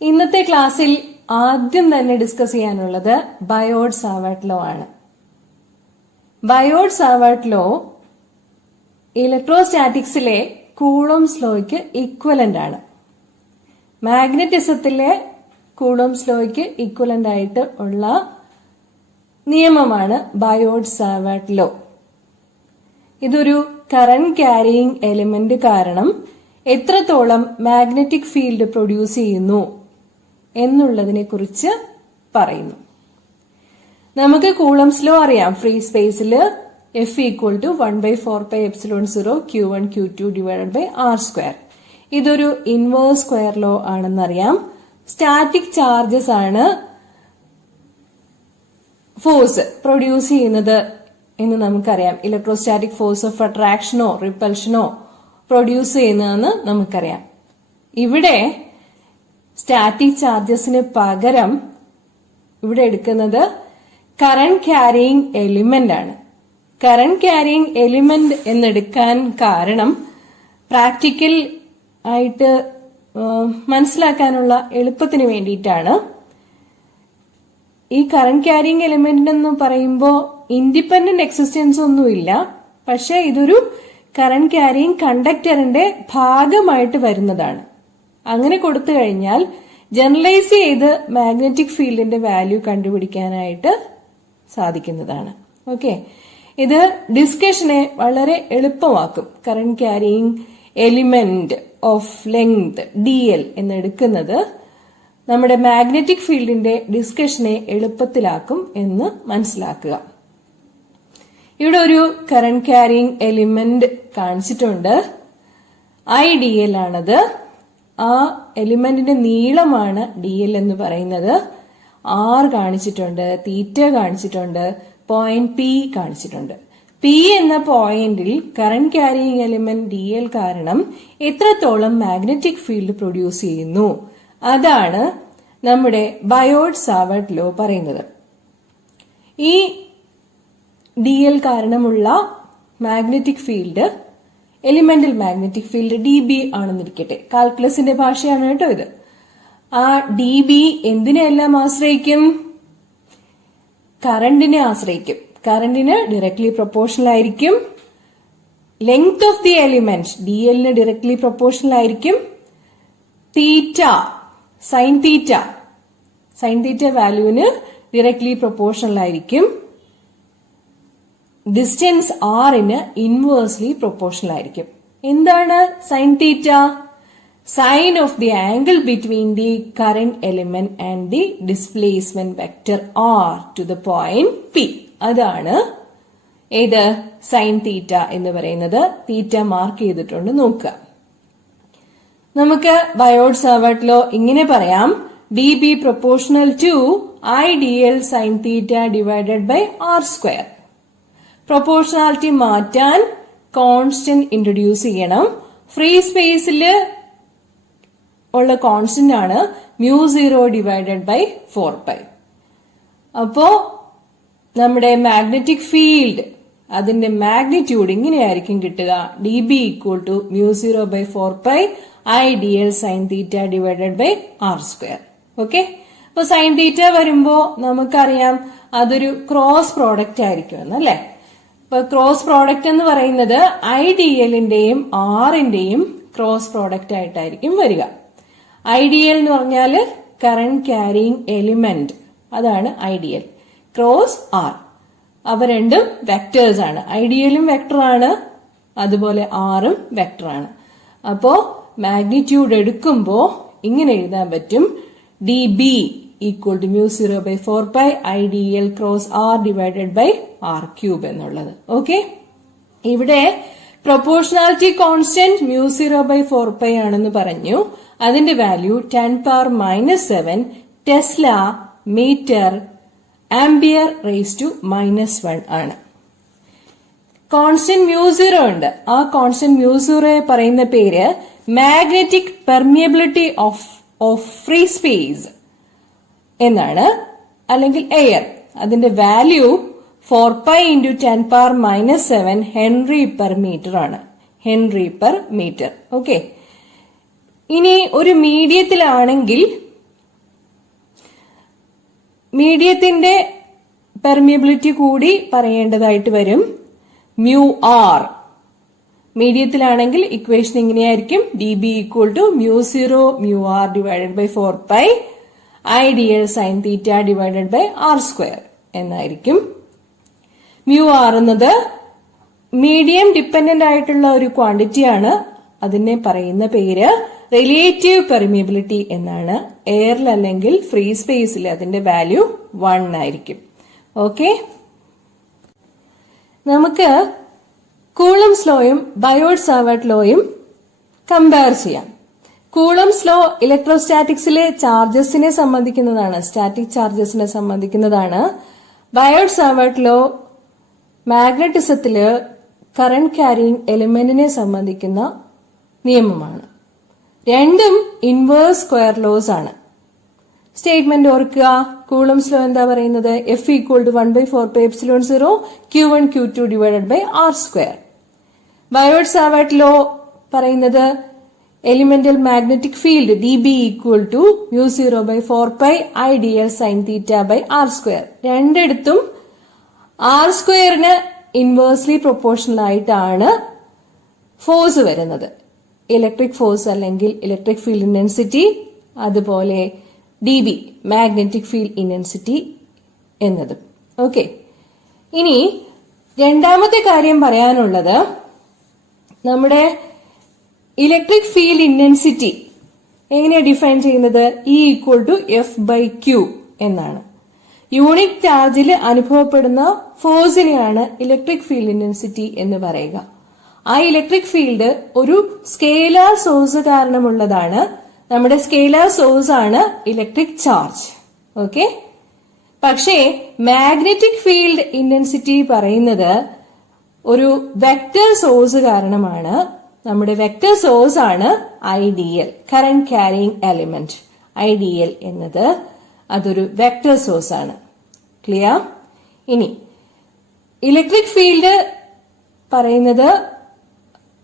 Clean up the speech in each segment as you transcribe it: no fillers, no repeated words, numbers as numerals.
ഇന്നത്തെ ക്ലാസ്സിൽ ആദ്യം തന്നെ ഡിസ്കസ് ചെയ്യാനുള്ളത് ബയോട്ട്-സാവർട്ട് ലോ ആണ്. ബയോട്ട്-സാവർട്ട് ലോ ഇലക്ട്രോസ്റ്റാറ്റിക്സിലെ കൂളോംസ് ലോയ്ക്ക് ഇക്വലന്റ് ആണ്. മാഗ്നറ്റിസത്തിലെ കൂളോംസ് ലോയ്ക്ക് ഇക്വലന്റ് ആയിട്ട് ഉള്ള നിയമമാണ് ബയോട്ട്-സാവർട്ട് ലോ. ഇതൊരു കറന്റ് ക്യാരിയിങ് എലിമെന്റ് കാരണം എത്രത്തോളം മാഗ്നറ്റിക് ഫീൽഡ് പ്രൊഡ്യൂസ് ചെയ്യുന്നു എന്നുള്ളതിനെ കുറിച്ച് പറയുന്നു. നമുക്ക് കൂളംസ് ലോ അറിയാം. ഫ്രീ സ്പേസിൽ F = 1/4πε0 Q1 Q2 /r². ഇതൊരു ഇൻവേഴ്സ് സ്ക്വയർ ലോ ആണെന്നറിയാം. സ്റ്റാറ്റിക് ചാർജസ് ആണ് ഫോഴ്സ് പ്രൊഡ്യൂസ് ചെയ്യുന്നത് എന്ന് നമുക്കറിയാം. ഇലക്ട്രോസ്റ്റാറ്റിക് ഫോഴ്സ് ഓഫ് അട്രാക്ഷനോ റിപ്പൽഷനോ പ്രൊഡ്യൂസ് ചെയ്യുന്നതെന്ന് നമുക്കറിയാം. ഇവിടെ സ്റ്റാറ്റിക് ചാർജസിന് പകരം ഇവിടെ എടുക്കുന്നത് കറന്റ് ക്യാരിയിങ് എലിമെന്റ് ആണ്. കറന്റ് ക്യാരിയിങ് എലിമെന്റ് എന്നെടുക്കാൻ കാരണം പ്രാക്ടിക്കൽ ആയിട്ട് മനസ്സിലാക്കാനുള്ള എളുപ്പത്തിന് വേണ്ടിയിട്ടാണ്. ഈ കറന്റ് ക്യാരിയിങ് എലിമെന്റ് എന്ന് പറയുമ്പോൾ ഇൻഡിപെൻഡന്റ് എക്സിസ്റ്റൻസ് ഒന്നുമില്ല, പക്ഷെ ഇതൊരു കറന്റ് ക്യാരിയിങ് കണ്ടക്ടറിന്റെ ഭാഗമായിട്ട് വരുന്നതാണ്. അങ്ങനെ കൊടുത്തു കഴിഞ്ഞാൽ ജനറലൈസ് ചെയ്ത് മാഗ്നറ്റിക് ഫീൽഡിന്റെ വാല്യൂ കണ്ടുപിടിക്കാനായിട്ട് സാധിക്കുന്നതാണ്. ഓക്കെ, ഇത് ഡിസ്കഷനെ വളരെ എളുപ്പമാക്കും. Current carrying element of length dl എന്നെടുക്കുന്നത് നമ്മുടെ മാഗ്നറ്റിക് ഫീൽഡിന്റെ ഡിസ്കഷനെ എളുപ്പത്തിലാക്കും എന്ന് മനസ്സിലാക്കുക. ഇവിടെ ഒരു കറന്റ് ക്യാരിയിങ് എലിമെന്റ് കാണിച്ചിട്ടുണ്ട്. IdL ആണത്. ആ എലിമെന്റിന്റെ നീളമാണ് dl എന്ന് പറയുന്നത്. R കാണിച്ചിട്ടുണ്ട്, തീറ്റ കാണിച്ചിട്ടുണ്ട്, പോയിന്റ് P കാണിച്ചിട്ടുണ്ട്. P എന്ന പോയിന്റിൽ കറന്റ് ക്യാരിയിങ് എലിമെന്റ് dl കാരണം എത്രത്തോളം മാഗ്നറ്റിക് ഫീൽഡ് പ്രൊഡ്യൂസ് ചെയ്യുന്നു അതാണ് നമ്മുടെ ബയോട്ട്-സാവർട്ട് ലോ പറയുന്നത്. ഈ dl കാരണമുള്ള magnetic field elemental magnetic field dB ആണെന്നിരിക്കട്ടെ. കാൽക്കുലസിന്റെ ഭാഷയാണ് കേട്ടോ ഇത്. ആ dB എന്തിനെല്ലാം ആശ്രയിക്കും? കറന്റിനെ ആശ്രയിക്കും. കറന്റിന് ഡയറക്ട്ലി പ്രൊപ്പോർഷണൽ ആയിരിക്കും. Length of the element dl directly proportional ആയിരിക്കും. തീറ്റ സൈൻ തീറ്റ വാല്യൂവിന് ഡയറക്ട്ലി പ്രൊപ്പോർഷണൽ ആയിരിക്കും. ഡിസ്റ്റൻസ് r-ന് ഇൻവേഴ്സ്ലി പ്രൊപ്പോർഷണൽ ആയിരിക്കും. എന്താണ് sine theta? Sine of the angle between the current element and the displacement vector r to the point P. അതാണ് ഏത് sine theta എന്ന് പറയുന്നത്. തീറ്റ മാർക്ക് ചെയ്തിട്ടുണ്ട് നോക്കുക. നമുക്ക് ബയോട്ട്-സാവർട്ട് ലോ ഇങ്ങനെ പറയാം: dB proportional to IdL sine theta /r². Proportionality മാറ്റാൻ കോൺസ്റ്റന്റ് ഇൻട്രൊഡ്യൂസ് ചെയ്യണം. ഫ്രീ സ്പേസിൽ ഉള്ള കോൺസ്റ്റന്റ് ആണ് μ0 / 4π. അപ്പോ നമ്മുടെ മാഗ്നറ്റിക് ഫീൽഡ് അതിന്റെ മാഗ്നിറ്റ്യൂഡ് ഇങ്ങനെയായിരിക്കും കിട്ടുക: dB = μ0 / 4π IdL sine theta /r². Okay, അപ്പൊ സൈൻ തീറ്റ വരുമ്പോ നമുക്കറിയാം അതൊരു ക്രോസ് പ്രോഡക്റ്റ് ആയിരിക്കും എന്നല്ലേ. അപ്പൊ ക്രോസ് പ്രോഡക്റ്റ് എന്ന് പറയുന്നത് IdLന്റെയും R-ന്റെയും ക്രോസ് പ്രോഡക്റ്റ് ആയിട്ടായിരിക്കും വരിക. IdL എന്ന് പറഞ്ഞാല് കറന്റ് ക്യാരിയിങ് എലിമെന്റ്, അതാണ് IdL. ക്രോസ് R, അവ രണ്ടും വെക്ടേഴ്സ് ആണ്. IdLും വെക്ടർ ആണ്, അതുപോലെ R-ഉം വെക്ടർ ആണ്. അപ്പോ മാഗ്നിറ്റ്യൂഡ് എടുക്കുമ്പോ ഇങ്ങനെ എഴുതാൻ പറ്റും: dB = μ0 / 4π IdL cross R /r³ എന്നുള്ളത്. ഓക്കെ, ഇവിടെ പ്രൊപ്പോർഷണാലിറ്റി കോൺസ്റ്റന്റ് μ0 / 4π ആണെന്ന് പറഞ്ഞു. അതിന്റെ വാല്യൂ 10⁻⁻7 ടെസ്ല മീറ്റർ ആംപിയർ ⁻⁻1 ആണ്. കോൺസ്റ്റന്റ് μ0 ഉണ്ട്. ആ കോൺസ്റ്റന്റ് μ0 പറയുന്ന പേര് magnetic permeability of free space എന്നാണ്, അല്ലെങ്കിൽ എയർ. അതിന്റെ വാല്യൂ 4π × 10⁻⁻7 ഹെൻറി/മീറ്റർ ആണ്. ഹെൻറി/മീറ്റർ. ഓക്കെ, ഇനി ഒരു മീഡിയത്തിലാണെങ്കിൽ മീഡിയത്തിന്റെ പെർമിയബിലിറ്റി കൂടി പറയേണ്ടതായിട്ട് വരും. മ്യൂ ആർ മീഡിയത്തിലാണെങ്കിൽ ഇക്വേഷൻ ഇങ്ങനെയായിരിക്കും. dB equal to μ0 μr divided by 4π IDL sin theta divided by r² എന്നായിരിക്കും. മ്യൂ ആർ എന്നത് മീഡിയം ഡിപ്പെൻഡന്റ് ആയിട്ടുള്ള ഒരു ക്വാണ്ടിറ്റി ആണ്. അതിനെ പറയുന്ന പേര് റിലേറ്റീവ് പെർമിയബിലിറ്റി എന്നാണ്. എയറിൽ അല്ലെങ്കിൽ ഫ്രീ സ്പേസിൽ അതിന്റെ വാല്യൂ 1 ആയിരിക്കും. ഓക്കെ, നമുക്ക് കൂളംസ് ലോയും ബയോട്ട് സാവർട്ട് ലോയും കമ്പയർ ചെയ്യാം. കൂളംസ് ലോ ഇലക്ട്രോസ്റ്റാറ്റിക്സിലെ ചാർജസിനെ സംബന്ധിക്കുന്നതാണ്, സ്റ്റാറ്റിക് ചാർജസിനെ സംബന്ധിക്കുന്നതാണ്. ബയോട്ട് സാവർട്ട് ലോ മാഗ്നറ്റിസത്തില് കറന്റ് ക്യാരിയിങ് എലിമെന്റിനെ സംബന്ധിക്കുന്ന നിയമമാണ്. രണ്ടും ഇൻവേഴ്സ് സ്ക്വയർ ലോസ് ആണ്. സ്റ്റേറ്റ്മെന്റ് ഓർക്കുക. കൂളംസ് ലോ എന്താ പറയുന്നത്? F equal to 1/4πε0 Q1 Q2 divided by r². Biot Savart law പറയുന്നത് elemental magnetic field dB equal to μ0/4π IDL sin theta by r². രണ്ടിടത്തും r² ഇൻവേഴ്സ്ലി പ്രൊപ്പോർഷണൽ ആയിട്ടാണ് force വരുന്നത്. Electric force അല്ലെങ്കിൽ electric field intensity, അതുപോലെ dB magnetic field intensity എന്നതും. Okay, ഇനി രണ്ടാമത്തെ കാര്യം പറയാനുള്ളത് നമ്മുടെ ഇലക്ട്രിക് ഫീൽഡ് ഇന്റൻസിറ്റി എങ്ങനെയാ ഡിഫൈൻ ചെയ്യുന്നത്? E ഈക്വൽ ടു F/Q എന്നാണ്. യൂണിറ്റ് ചാർജിൽ അനുഭവപ്പെടുന്ന ഫോഴ്സിനെയാണ് ഇലക്ട്രിക് ഫീൽഡ് ഇന്റൻസിറ്റി എന്ന് പറയുക. ആ ഇലക്ട്രിക് ഫീൽഡ് ഒരു സ്കേലാർ സോഴ്സ് കാരണമുള്ളതാണ്. നമ്മുടെ സ്കേലാർ സോഴ്സ് ആണ് ഇലക്ട്രിക് ചാർജ്. ഓക്കെ, പക്ഷേ മാഗ്നറ്റിക് ഫീൽഡ് ഇന്റൻസിറ്റി പറയുന്നത് ഒരു വെക്റ്റർ സോഴ്സ് കാരണമാണ്. നമ്മുടെ വെക്റ്റർ സോഴ്സ് ആണ് IDL, current carrying element. IDL എന്നത് അതൊരു വെക്റ്റർ സോഴ്സ് ആണ്. ക്ലിയർ? ഇനി ഇലക്ട്രിക് ഫീൽഡ് പറയുന്നത്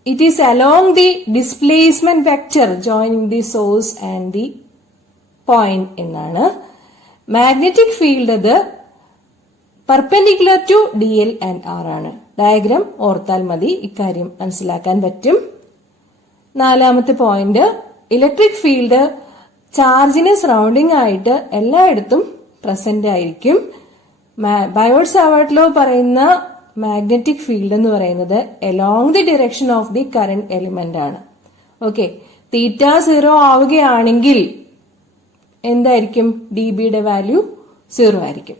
it is along the displacement vector joining the source and the point എന്നാണ്. മാഗ്നറ്റിക് ഫീൽഡ് അത് perpendicular to DL and R ആണ്. Diagram ഓർത്താൽ മതി, ഇക്കാര്യം മനസ്സിലാക്കാൻ പറ്റും. നാലാമത്തെ പോയിന്റ്, ഇലക്ട്രിക് ഫീൽഡ് ചാർജിന് സറൗണ്ടിങ് ആയിട്ട് എല്ലായിടത്തും പ്രസന്റ് ആയിരിക്കും. ബയോട്ട് സാവർട്ട് ലോ പറയുന്ന മാഗ്നറ്റിക് ഫീൽഡ് എന്ന് പറയുന്നത് along the direction of the current element ആണ്. ഓക്കെ, തീറ്റ 0 ആവുകയാണെങ്കിൽ എന്തായിരിക്കും? ഡിബിയുടെ വാല്യൂ 0 ആയിരിക്കും.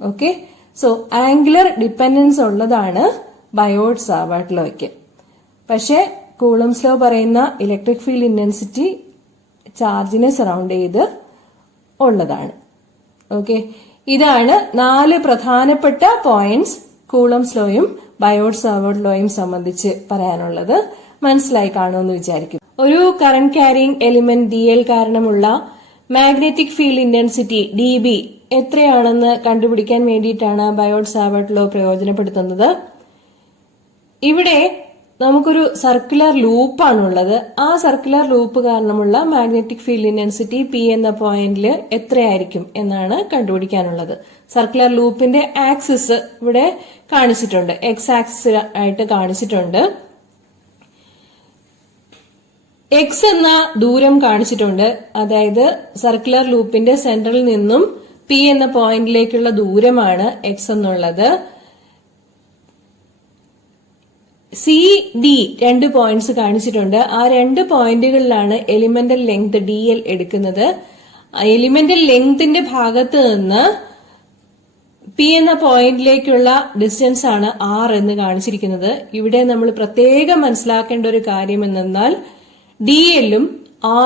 ഓക്കെ, സോ ആംഗുലർ ഡിപ്പെൻഡൻസ് ഉള്ളതാണ് ബയോട്ട് സാവർട്ട് ലോയ്ക്ക്. പക്ഷെ കൂളംസ് ലോ പറയുന്ന ഇലക്ട്രിക് ഫീൽഡ് ഇന്റൻസിറ്റി ചാർജിനെ സറൗണ്ട് ചെയ്ത് ഉള്ളതാണ്. ഓക്കെ, ഇതാണ് 4 പ്രധാനപ്പെട്ട പോയിന്റ്സ് കൂളംസ് ലോയും ബയോട്ട് സാവർട്ട് ലോയും സംബന്ധിച്ച് പറയാനുള്ളത്. മനസ്സിലായി കാണുമെന്ന് വിചാരിക്കും. ഒരു കറന്റ് ക്യാരിയിങ് എലിമെന്റ് DL കാരണമുള്ള മാഗ്നറ്റിക് ഫീൽഡ് ഇന്റൻസിറ്റി dB എത്രയാണെന്ന് കണ്ടുപിടിക്കാൻ വേണ്ടിയിട്ടാണ് ബയോട്ട് സാവർട്ട് ലോ പ്രയോജനപ്പെടുത്തുന്നത്. ഇവിടെ നമുക്കൊരു സർക്കുലർ ലൂപ്പാണുള്ളത്. ആ സർക്കുലർ ലൂപ്പ് കാരണമുള്ള മാഗ്നറ്റിക് ഫീൽഡ് ഇന്റൻസിറ്റി P എന്ന പോയിന്റിൽ എത്രയായിരിക്കും എന്നാണ് കണ്ടുപിടിക്കാനുള്ളത്. സർക്കുലർ ലൂപ്പിന്റെ ആക്സിസ് ഇവിടെ കാണിച്ചിട്ടുണ്ട്, എക്സ് ആക്സിസ് ആയിട്ട് കാണിച്ചിട്ടുണ്ട്. എക്സ് എന്ന ദൂരം കാണിച്ചിട്ടുണ്ട്. അതായത് സർക്കുലർ ലൂപ്പിന്റെ സെന്ററിൽ നിന്നും P എന്ന പോയിന്റിലേക്കുള്ള ദൂരമാണ് എക്സ് എന്നുള്ളത്. CD 2 പോയിന്റ്സ് കാണിച്ചിട്ടുണ്ട്. ആ 2 പോയിന്റുകളിലാണ് എലിമെന്റൽ ലെങ്ത് DL എടുക്കുന്നത്. എലിമെന്റൽ ലെങ്ത്തിന്റെ ഭാഗത്ത് നിന്ന് P എന്ന പോയിന്റിലേക്കുള്ള ഡിസ്റ്റൻസ് ആണ് R എന്ന് കാണിച്ചിരിക്കുന്നത്. ഇവിടെ നമ്മൾ പ്രത്യേകം മനസ്സിലാക്കേണ്ട ഒരു കാര്യം എന്നാൽ DLഉം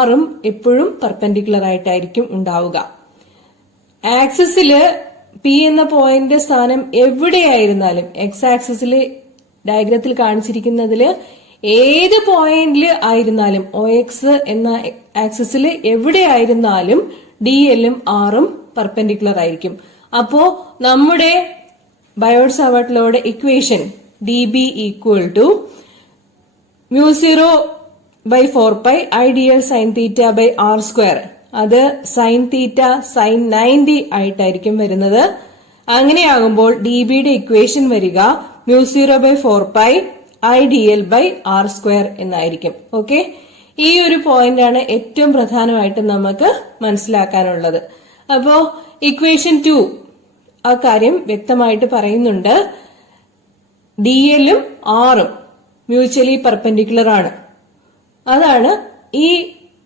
Rഉം എപ്പോഴും പെർപെൻഡിക്കുലർ ആയിട്ടായിരിക്കും ഉണ്ടാവുക. ആക്സിസില് P എന്ന പോയിന്റ് സ്ഥാനം എവിടെയായിരുന്നാലും, എക്സ് ആക്സിസില് ഡയഗ്രത്തിൽ കാണിച്ചിരിക്കുന്നതില് ഏത് പോയിന്റിൽ ആയിരുന്നാലും, OX എന്ന ആക്സിസിൽ എവിടെയായിരുന്നാലും DLഉം Rഉം പെർപെൻഡിക്കുലർ ആയിരിക്കും. അപ്പോ നമ്മുടെ ബയോട്ട് സാവർട്ട് ലോയുടെ equation dB equal to μ0/4π IDL sin theta by r². അത് സൈൻ തീറ്റ സൈൻ 90 ആയിട്ടായിരിക്കും വരുന്നത്. അങ്ങനെയാകുമ്പോൾ ഡിബിയുടെ ഇക്വേഷൻ വരിക μ0/4π IdL/r² എന്നായിരിക്കും. ഓക്കെ, ഈ ഒരു പോയിന്റ് ആണ് ഏറ്റവും പ്രധാനമായിട്ട് നമുക്ക് മനസ്സിലാക്കാനുള്ളത്. അപ്പോ ഇക്വേഷൻ 2 ആ കാര്യം വ്യക്തമായിട്ട് പറയുന്നുണ്ട്. ഡിഎല്ലും ആറും മ്യൂച്വലി പെർപെൻഡിക്കുലർ ആണ്. അതാണ് ഈ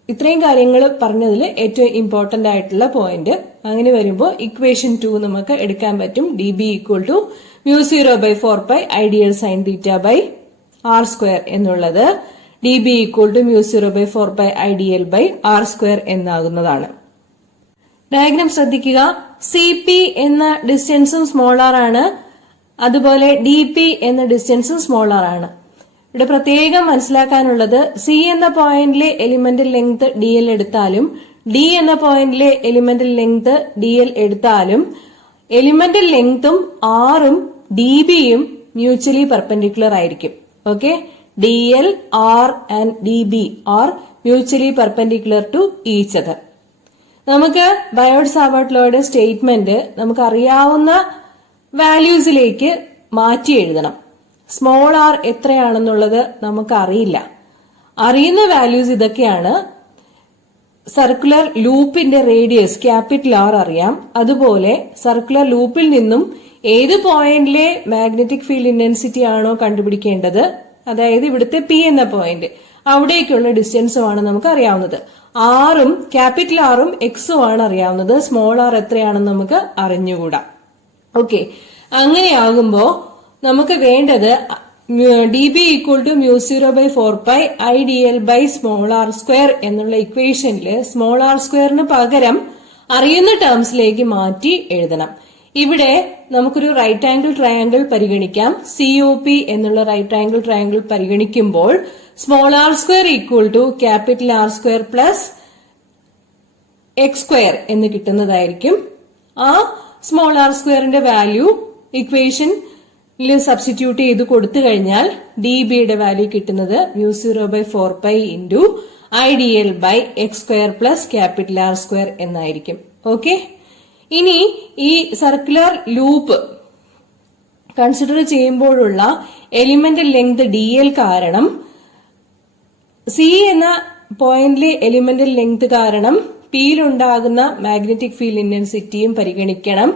ഇത്രയും കാര്യങ്ങൾ പറഞ്ഞതിൽ ഏറ്റവും ഇമ്പോർട്ടന്റ് ആയിട്ടുള്ള പോയിന്റ്. അങ്ങനെ വരുമ്പോൾ ഇക്വേഷൻ 2 നമുക്ക് എടുക്കാൻ പറ്റും. dB = μ0/4π IdL sin θ/r² എന്നുള്ളത് dB = μ0/4π IdL/r² എന്നാകുന്നതാണ്. ഡയഗ്രാം ശ്രദ്ധിക്കുക. CP എന്ന ഡിസ്റ്റൻസും സ്മോൾ ആർ ആണ്, അതുപോലെ DP എന്ന ഡിസ്റ്റൻസും സ്മോൾ ആർ ആണ്. ഇവിടെ പ്രത്യേകം മനസ്സിലാക്കാനുള്ളത് സി എന്ന പോയിന്റിലെ എലിമെന്റൽ ലെങ്ത് DL എടുത്താലും ഡി എന്ന പോയിന്റിലെ എലിമെന്റൽ ലെങ്ത് DL എടുത്താലും എലിമെന്റൽ ലെങ്തും ആറും DBയും മ്യൂച്വലി പെർപെൻഡിക്കുലർ ആയിരിക്കും. Okay, DL, R and DB are mutually perpendicular to each other. നമുക്ക് ബയോട്ട്-സാവർട്ട് ലോയുടെ സ്റ്റേറ്റ്മെന്റ് നമുക്ക് അറിയാവുന്ന വാല്യൂസിലേക്ക് മാറ്റി എഴുതണം. സ്മോൾ ആർ എത്രയാണെന്നുള്ളത് നമുക്ക് അറിയില്ല. അറിയുന്ന വാല്യൂസ് ഇതൊക്കെയാണ്. സർക്കുലർ ലൂപ്പിന്റെ റേഡിയസ് R അറിയാം. അതുപോലെ സർക്കുലർ ലൂപ്പിൽ നിന്നും ഏത് പോയിന്റിലെ മാഗ്നറ്റിക് ഫീൽഡ് ഇന്റൻസിറ്റി ആണോ കണ്ടുപിടിക്കേണ്ടത്, അതായത് ഇവിടുത്തെ P എന്ന പോയിന്റ്, അവിടേക്കുള്ള ഡിസ്റ്റൻസുമാണ് നമുക്ക് അറിയാവുന്നത്. ആറും ആറും എക്സും ആണ് അറിയാവുന്നത്. സ്മോൾ ആർ എത്രയാണെന്ന് നമുക്ക് അറിഞ്ഞുകൂടാ. ഓക്കെ, അങ്ങനെയാകുമ്പോ നമുക്ക് വേണ്ടത് dB = μ0/4π IdL/r² എന്നുള്ള ഇക്വേഷനില് സ്മോൾ r² പകരം അറിയുന്ന ടേംസിലേക്ക് മാറ്റി എഴുതണം. ഇവിടെ നമുക്കൊരു റൈറ്റ് ആംഗിൾ ട്രയാംഗിൾ പരിഗണിക്കാം. COP എന്നുള്ള റൈറ്റ് ആംഗിൾ ട്രയാംഗിൾ പരിഗണിക്കുമ്പോൾ സ്മോൾ r² = R² + x² എന്ന് കിട്ടുന്നതായിരിക്കും. ആ സ്മോൾ r²ന്റെ വാല്യൂ ഇക്വേഷനിൽ സബ്സ്റ്റിറ്റ്യൂട്ട് ചെയ്ത് കൊടുത്തു കഴിഞ്ഞാൽ ഡിബിയുടെ വാല്യൂ കിട്ടുന്നത് μ0/4π IdL/x² + R² എന്നായിരിക്കും. ഓക്കെ, ഇനി ഈ സർക്കുലർ ലൂപ്പ് കൺസിഡർ ചെയ്യുമ്പോഴുള്ള എലിമെന്റൽ ലെങ്ത് DL കാരണം സി എന്ന പോയിന്റിലെ എലിമെന്റൽ ലെങ്ത് കാരണം പിയിലുണ്ടാകുന്ന മാഗ്നറ്റിക് ഫീൽഡ് ഇന്റൻസിറ്റിയും പരിഗണിക്കണം.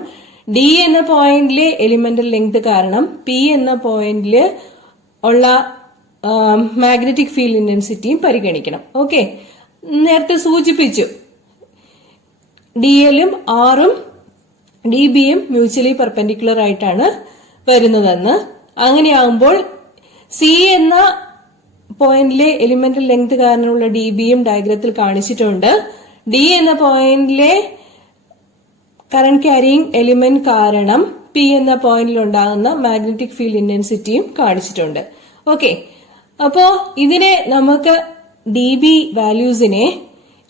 ഡി എന്ന പോയിന്റിലെ എലിമെന്റൽ ലെങ്ത് കാരണം പി എന്ന പോയിന്റില് ഉള്ള മാഗ്നറ്റിക് ഫീൽഡ് ഇന്റൻസിറ്റിയും പരിഗണിക്കണം. ഓക്കെ, നേരത്തെ സൂചിപ്പിച്ചു DLും ആറും DBയും മ്യൂച്വലി പെർപെൻഡിക്കുലർ ആയിട്ടാണ് വരുന്നതെന്ന്. അങ്ങനെയാകുമ്പോൾ സി എന്ന പോയിന്റിലെ എലിമെന്റൽ ലെങ്ത് കാരണമുള്ള DBയും ഡയഗ്രത്തിൽ കാണിച്ചിട്ടുണ്ട്. ഡി എന്ന പോയിന്റിലെ കറന്റ് ക്യാരിയിങ് എലിമെന്റ് കാരണം പി എന്ന പോയിന്റിൽ ഉണ്ടാകുന്ന മാഗ്നറ്റിക് ഫീൽഡ് ഇന്റൻസിറ്റിയും കാണിച്ചിട്ടുണ്ട്. ഓക്കെ, അപ്പോ ഇതിനെ നമുക്ക് DB വാല്യൂസിനെ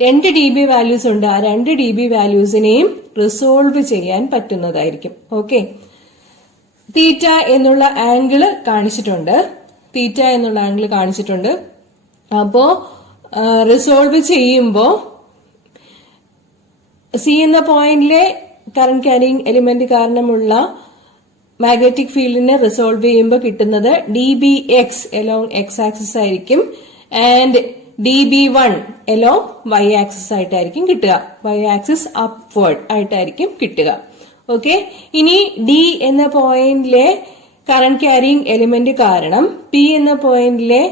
2 DB വാല്യൂസ് ഉണ്ട്. ആ 2 DB വാല്യൂസിനെയും റിസോൾവ് ചെയ്യാൻ പറ്റുന്നതായിരിക്കും. ഓക്കെ, തീറ്റ എന്നുള്ള ആംഗിള് കാണിച്ചിട്ടുണ്ട്. അപ്പോ റിസോൾവ് ചെയ്യുമ്പോ സി എന്ന പോയിന്റിലെ കറന്റ് ക്യാരിയിങ് എലിമെന്റ് കാരണമുള്ള മാഗ്നറ്റിക് ഫീൽഡിനെ റിസോൾവ് ചെയ്യുമ്പോൾ കിട്ടുന്നത് DBX എലോങ് X ആക്സിസ് ആയിരിക്കും and DB1 along Y axis ആയിട്ടായിരിക്കും കിട്ടുക. Y ആക്സിസ് അപ്വേർഡ് ആയിട്ടായിരിക്കും കിട്ടുക. ഓക്കെ, ഇനി ഡി എന്ന പോയിന്റിലെ കറന്റ് ക്യാരിയിങ് എലിമെന്റ് കാരണം പി എന്ന പോയിന്റിലെ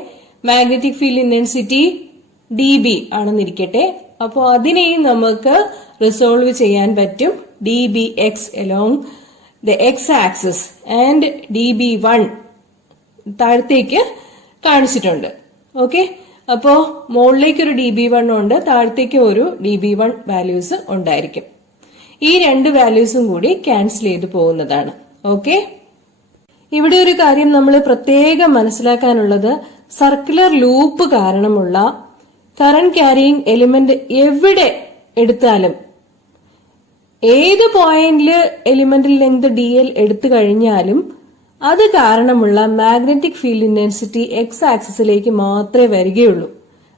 മാഗ്നറ്റിക് ഫീൽഡ് ഇന്റൻസിറ്റി DB ആണെന്നിരിക്കട്ടെ. അപ്പോൾ അതിനെയും നമുക്ക് റിസോൾവ് ചെയ്യാൻ പറ്റും. DBX along the X axis and DB1 താഴത്തേക്ക് കാണിച്ചിട്ടുണ്ട്. ഓക്കെ, അപ്പോ മുകളിലേക്ക് ഒരു DB1 ഉണ്ട്, താഴത്തേക്ക് ഒരു DB1 വാല്യൂസ് ഉണ്ടായിരിക്കും. ഈ 2 വാല്യൂസും കൂടി ക്യാൻസൽ ചെയ്ത് പോകുന്നതാണ്. ഓക്കെ, ഇവിടെ ഒരു കാര്യം നമ്മൾ പ്രത്യേകം മനസ്സിലാക്കാനുള്ളത് സർക്കുലർ ലൂപ്പ് കാരണമുള്ള കറന്റ് ക്യാരിയിങ് എലിമെന്റ് എവിടെ എടുത്താലും ഏത് പോയിന്റില് എലിമെന്റൽ ലെങ്ത് DL എടുത്തു കഴിഞ്ഞാലും അത് കാരണമുള്ള മാഗ്നറ്റിക് ഫീൽഡ് ഇന്റൻസിറ്റി X ആക്സിസിലേക്ക് മാത്രമേ വരികയുള്ളൂ.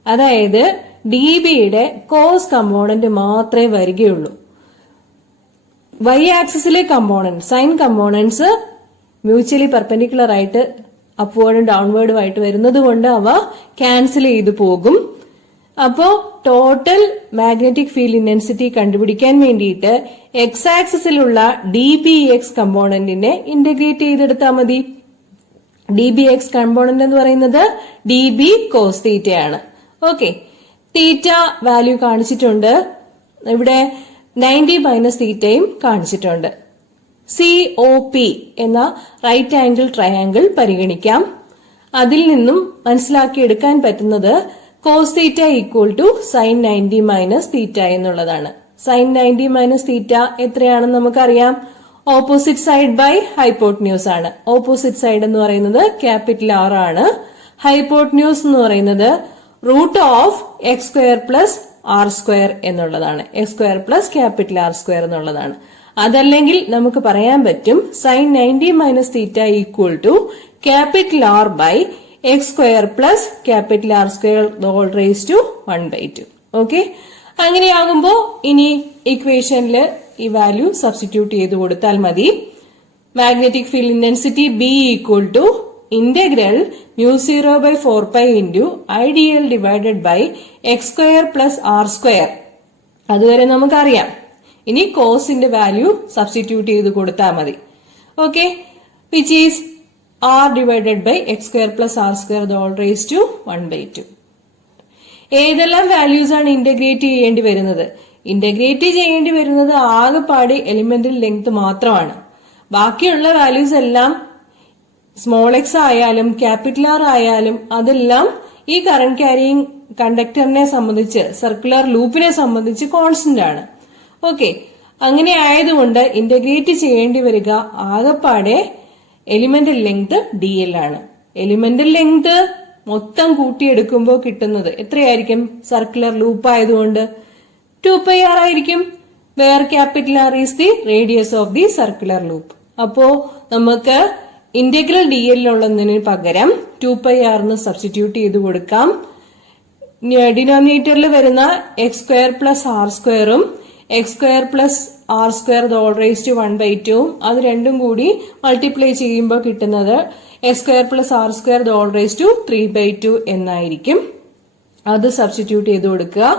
അതായത് ഡിബിയുടെ കോസ് കമ്പോണന്റ് മാത്രമേ വരികയുള്ളൂ. വൈ ആക്സിസിലെ component sine components mutually perpendicular ആയിട്ട് അപ്വേർഡും ഡൗൺവേർഡും ആയിട്ട് വരുന്നത് കൊണ്ട് അവ ക്യാൻസൽ ചെയ്തു പോകും. അപ്പോ ടോട്ടൽ മാഗ്നറ്റിക് ഫീൽഡ് ഇന്റൻസിറ്റി കണ്ടുപിടിക്കാൻ വേണ്ടിയിട്ട് എക്സ് ആക്സിസിലുള്ള DBX കമ്പോണന്റിനെ ഇന്റഗ്രേറ്റ് ചെയ്തെടുത്താൽ മതി. DBX കമ്പോണന്റ് എന്ന് പറയുന്നത് DB കോസ് തീറ്റയാണ്. ഓക്കെ, തീറ്റ വാല്യൂ കാണിച്ചിട്ടുണ്ട്, ഇവിടെ 90 മൈനസ് തീറ്റയും കാണിച്ചിട്ടുണ്ട്. COP എന്ന റൈറ്റ് ആംഗിൾ ട്രയാംഗിൾ പരിഗണിക്കാം. അതിൽ നിന്നും മനസ്സിലാക്കിയെടുക്കാൻ പറ്റുന്നത് cos theta equal to sine 90 minus theta എന്നുള്ളതാണ്. സൈൻ 90 മൈനസ് തീറ്റ എത്രയാണെന്ന് നമുക്കറിയാം. ഓപ്പോസിറ്റ് സൈഡ് ബൈ ഹൈപ്പോട്ട്ന്യൂസ് ആണ്. ഓപ്പോസിറ്റ് സൈഡ് എന്ന് പറയുന്നത് ക്യാപിറ്റൽ R ആണ്. ഹൈപ്പോട്ട്ന്യൂസ് എന്ന് പറയുന്നത് root of X square plus R square എന്നുള്ളതാണ്. X square plus capital R square എന്നുള്ളതാണ്. അതല്ലെങ്കിൽ നമുക്ക് പറയാൻ പറ്റും sine 90 minus theta equal to capital R by X square plus capital R square whole raise to 1/2. Okay, അങ്ങനെയാകുമ്പോ ഇനി ഇക്വേഷനിൽ ഈ വാല്യൂ സബ്സ്റ്റിറ്റ്യൂട്ട് ചെയ്ത് കൊടുത്താൽ മതി. Magnetic field intensity B equal to integral μ0 by 4π into IDL divided by X square plus R square. അതുവരെ നമുക്കറിയാം. ഇനി കോസിന്റെ വാല്യൂ സബ്സ്റ്റിറ്റ്യൂട്ട് ചെയ്ത് കൊടുത്താൽ മതി. Okay, which is R divided by X square plus R square whole raise to 1/2. ഏതെല്ലാം values ആണ് integrate ചെയ്യേണ്ടി വരുന്നത്? ഇന്റഗ്രേറ്റ് ചെയ്യേണ്ടി വരുന്നത് ആകെപ്പാടെ എലിമെന്റൽ ലെങ്ത് മാത്രമാണ്. ബാക്കിയുള്ള വാല്യൂസ് എല്ലാം സ്മോൾ എക്സ് ആയാലും ക്യാപിറ്റൽ R ആയാലും അതെല്ലാം ഈ കറന്റ് ക്യാരിയിങ് കണ്ടക്ടറിനെ സംബന്ധിച്ച് സർക്കുലർ ലൂപ്പിനെ സംബന്ധിച്ച് കോൺസ്റ്റന്റ് ആണ്. ഓക്കെ, അങ്ങനെ ആയതുകൊണ്ട് ഇന്റഗ്രേറ്റ് ചെയ്യേണ്ടി വരിക ആകെപ്പാടെ എലിമെന്റൽ ലെങ്ത് DL ആണ്. എലിമെന്റൽ ലെങ്ത് മൊത്തം കൂട്ടിയെടുക്കുമ്പോൾ കിട്ടുന്നത് എത്രയായിരിക്കും? സർക്കുലർ ലൂപ്പ് ആയതുകൊണ്ട് 2πr ആയിരിക്കും. Where capital R is the radius of the circular loop. അപ്പോ നമുക്ക് ഇന്റഗ്രൽ DL ഉള്ളതിന് പകരം 2πr എന്ന് സബ്സ്റ്റിറ്റ്യൂട്ട് ചെയ്ത് കൊടുക്കാം. ഡിനോമിനേറ്ററിൽ വരുന്ന എക്സ് സ്ക്വയർ പ്ലസ് ആർ സ്ക്വയറും X square plus R square whole raise to 1/2 അത് രണ്ടും കൂടി മൾട്ടിപ്ലൈ ചെയ്യുമ്പോൾ കിട്ടുന്നത് X square plus R square whole raise to 3/2 എന്നായിരിക്കും. അത് സബ്സ്റ്റിറ്റ്യൂട്ട് ചെയ്ത് കൊടുക്കുക.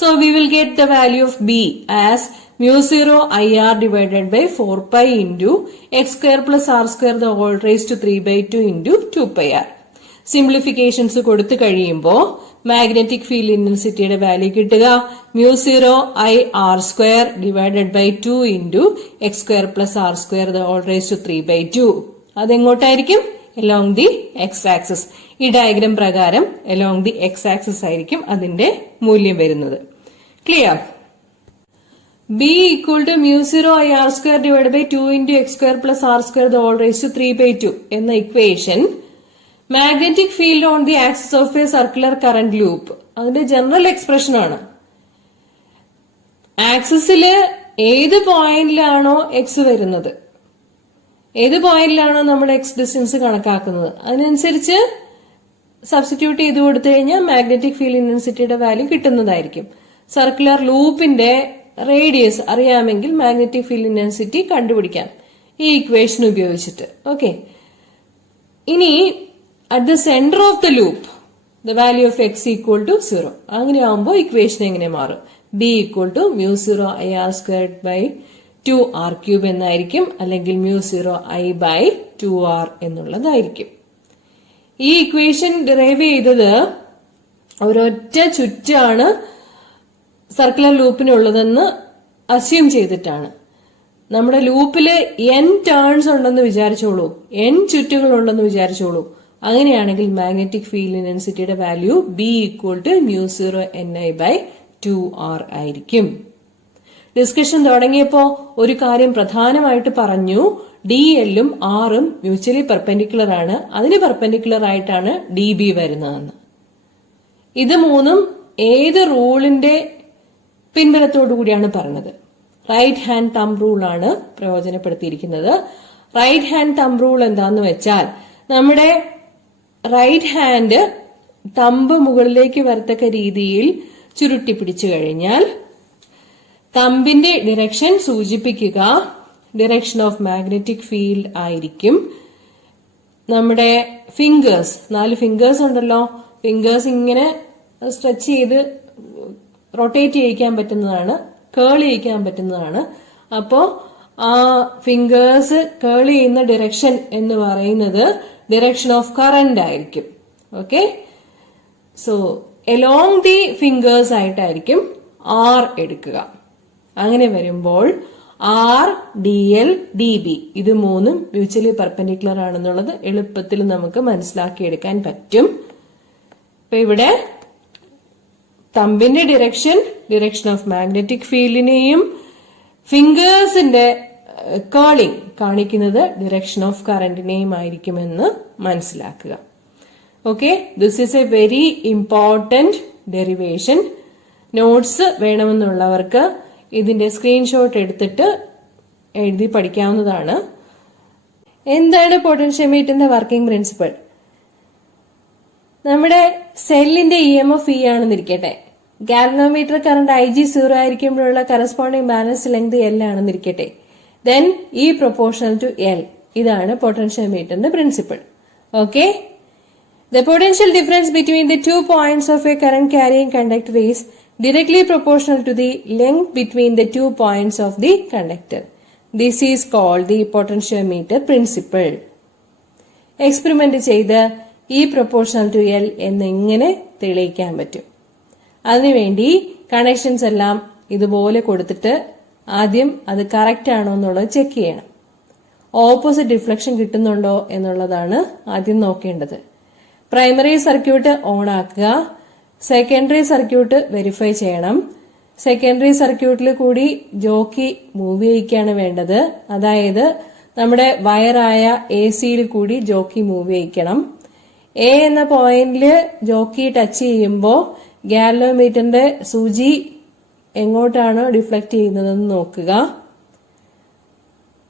So we will get the value of B as μ0 IR divided by 4π into X square plus R square whole raise to 3/2 into 2πr. Simplifications കൊടുത്തു കഴിയുമ്പോൾ magnetic field ഇന്റൻസിറ്റിയുടെ value കിട്ടുക μ0 IR square divided by 2 into X square plus R square whole raise to 3/2. അതെങ്ങോട്ടായിരിക്കും? along the x axis. ഈ diagram പ്രകാരം along the x axis ആയിരിക്കും അതിന്റെ മൂല്യം വരുന്നത്. Clear? B equal to μ0 IR square divided by 2 into x square plus r square the whole raised to 3/2 എന്ന equation magnetic field on the axis of A circular current loop അതിന്റെ general expression ആണ്. ആക്സിസില് ഏത് പോയിന്റിലാണോ X വരുന്നത്, ഏത് പോയിന്റിലാണോ നമ്മുടെ X distance കണക്കാക്കുന്നത്, അതിനനുസരിച്ച് substitute ചെയ്ത് കൊടുത്തു കഴിഞ്ഞാൽ മാഗ്നറ്റിക് ഫീൽഡ് ഇന്റൻസിറ്റിയുടെ വാല്യൂ കിട്ടുന്നതായിരിക്കും. സർക്കുലർ ലൂപ്പിന്റെ റേഡിയസ് അറിയാമെങ്കിൽ മാഗ്നറ്റിക് ഫീൽഡ് ഇന്റൻസിറ്റി കണ്ടുപിടിക്കാം ഈ ഇക്വേഷൻ ഉപയോഗിച്ചിട്ട്. ഓക്കെ, ഇനി at the centre of the loop the value of X equal to 0. അങ്ങനെ ആവുമ്പോൾ ഇക്വേഷൻ എങ്ങനെ മാറും? B equal to μ0 IR squared by 2r³ എന്നായിരിക്കും, അല്ലെങ്കിൽ μ0 I ബൈ 2r എന്നുള്ളതായിരിക്കും. ഈ ഇക്വേഷൻ ഡിറൈവ് ചെയ്തത് ഒരൊറ്റ ചുറ്റാണ് സർക്കുലർ ലൂപ്പിനുള്ളതെന്ന് അസ്യൂം ചെയ്തിട്ടാണ്. നമ്മുടെ ലൂപ്പില് n ടേൺസ് ഉണ്ടെന്ന് വിചാരിച്ചോളൂ, n ചുറ്റുകൾ ഉണ്ടെന്ന് വിചാരിച്ചോളൂ. അങ്ങനെയാണെങ്കിൽ മാഗ്നറ്റിക് ഫീൽഡ് ഇന്റൻസിറ്റിയുടെ value B equal to μ0 NI by 2r ആയിരിക്കും. ഡിസ്കഷൻ തുടങ്ങിയപ്പോ ഒരു കാര്യം പ്രധാനമായിട്ട് പറഞ്ഞു, DL-ഉം R-ഉം മ്യൂച്വലി പെർപെൻഡിക്കുലർ ആണ്, അതിന് പെർപെൻഡിക്കുലർ ആയിട്ടാണ് DB വരുന്നതെന്ന്. ഇത് മൂന്നും ഏത് റൂളിന്റെ പിൻബലത്തോടു കൂടിയാണ് പറഞ്ഞത്? റൈറ്റ് ഹാൻഡ് തംബ് റൂൾ ആണ് പ്രയോജനപ്പെടുത്തിയിരിക്കുന്നത്. റൈറ്റ് ഹാൻഡ് തംബ് റൂൾ എന്താന്ന് വെച്ചാൽ നമ്മുടെ റൈറ്റ് ഹാൻഡ് തമ്പ് മുകളിലേക്ക് വരത്തക്ക രീതിയിൽ ചുരുട്ടി പിടിച്ചു കഴിഞ്ഞാൽ കമ്പിന്റെ ഡിറക്ഷൻ സൂചിപ്പിക്കുക ഡിറക്ഷൻ ഓഫ് മാഗ്നറ്റിക് ഫീൽഡ് ആയിരിക്കും. നമ്മുടെ ഫിംഗേഴ്സ് 4 ഫിംഗേഴ്സ് ഉണ്ടല്ലോ, ഫിംഗേഴ്സ് ഇങ്ങനെ സ്ട്രെച്ച് ചെയ്ത് റൊട്ടേറ്റ് ചെയ്യിക്കാൻ പറ്റുന്നതാണ്, കേൾ ചെയ്യിക്കാൻ പറ്റുന്നതാണ്. അപ്പോ ആ ഫിംഗേഴ്സ് കേൾ ചെയ്യുന്ന ഡിറക്ഷൻ എന്ന് പറയുന്നത് ഡിറക്ഷൻ ഓഫ് കറന്റ് ആയിരിക്കും. Okay, so along the fingers ആയിട്ടായിരിക്കും ആർ എടുക്കുക. അങ്ങനെ വരുമ്പോൾ R D L D B ഇത് മൂന്നും മ്യൂച്വലി പെർപെൻഡിക്കുലർ ആണെന്നുള്ളത് എളുപ്പത്തിൽ നമുക്ക് മനസ്സിലാക്കിയെടുക്കാൻ പറ്റും. ഇപ്പൊ ഇവിടെ തമ്പിന്റെ ഡിറക്ഷൻ ഓഫ് മാഗ്നറ്റിക് ഫീൽഡിനെയും ഫിംഗേഴ്സിന്റെ കേളിംഗ് കാണിക്കുന്നത് ഡിറക്ഷൻ ഓഫ് കറന്റിനെയും ആയിരിക്കുമെന്ന് മനസ്സിലാക്കുക. Okay, this is a very important derivation. Notes വേണമെന്നുള്ളവർക്ക് ഇതിന്റെ സ്ക്രീൻഷോട്ട് എടുത്തിട്ട് എഴുതി പഠിക്കാവുന്നതാണ്. എന്താണ് പൊട്ടൻഷ്യോമീറ്ററിന്റെ വർക്കിംഗ് പ്രിൻസിപ്പിൾ? നമ്മുടെ സെല്ലിന്റെ EMF E ആണെന്നിരിക്കട്ടെ, ഗാൽവനോമീറ്റർ കറന്റ് IG 0 ആയിരിക്കുമ്പോഴുള്ള കറസ്പോണ്ടിങ് ബാലൻസ് ലെങ്ത് L ആണെന്നിരിക്കട്ടെ, then E proportional to L. ഇതാണ് പൊട്ടൻഷ്യോമീറ്ററിന്റെ principle. Okay, the potential difference between the 2 points of a current carrying conductor is directly proportional to the length between the 2 points of the conductor. This is called the potentiometer principle. Experiment ചെയ്ത് E proportional to L എന്നിങ്ങനെ തെളിയിക്കാൻ പറ്റും. അതിനുവേണ്ടി connections എല്ലാം ഇതുപോലെ കൊടുത്തിട്ട് ആദ്യം അത് കറക്റ്റ് ആണോ എന്നുള്ളത് ചെക്ക് ചെയ്യണം. ഓപ്പോസിറ്റ് ഡിഫ്ലക്ഷൻ കിട്ടുന്നുണ്ടോ എന്നുള്ളതാണ് ആദ്യം നോക്കേണ്ടത്. പ്രൈമറി സർക്യൂട്ട് ഓൺ ആക്കുക, സെക്കൻഡറി സർക്യൂട്ട് വെരിഫൈ ചെയ്യണം. സെക്കൻഡറി സർക്യൂട്ടിൽ കൂടി ജോക്കി മൂവ് ചെയ്യിക്കുകയാണ് വേണ്ടത്. അതായത് നമ്മുടെ വയറായ AC-യിൽ കൂടി ജോക്കി മൂവ് ചെയ്യിക്കണം. A എന്ന പോയിന്റില് ജോക്കി ടച്ച് ചെയ്യുമ്പോൾ ഗാൽവനോമീറ്ററിന്റെ സൂചി എങ്ങോട്ടാണോ ഡിഫ്ലക്ട് ചെയ്യുന്നതെന്ന് നോക്കുക.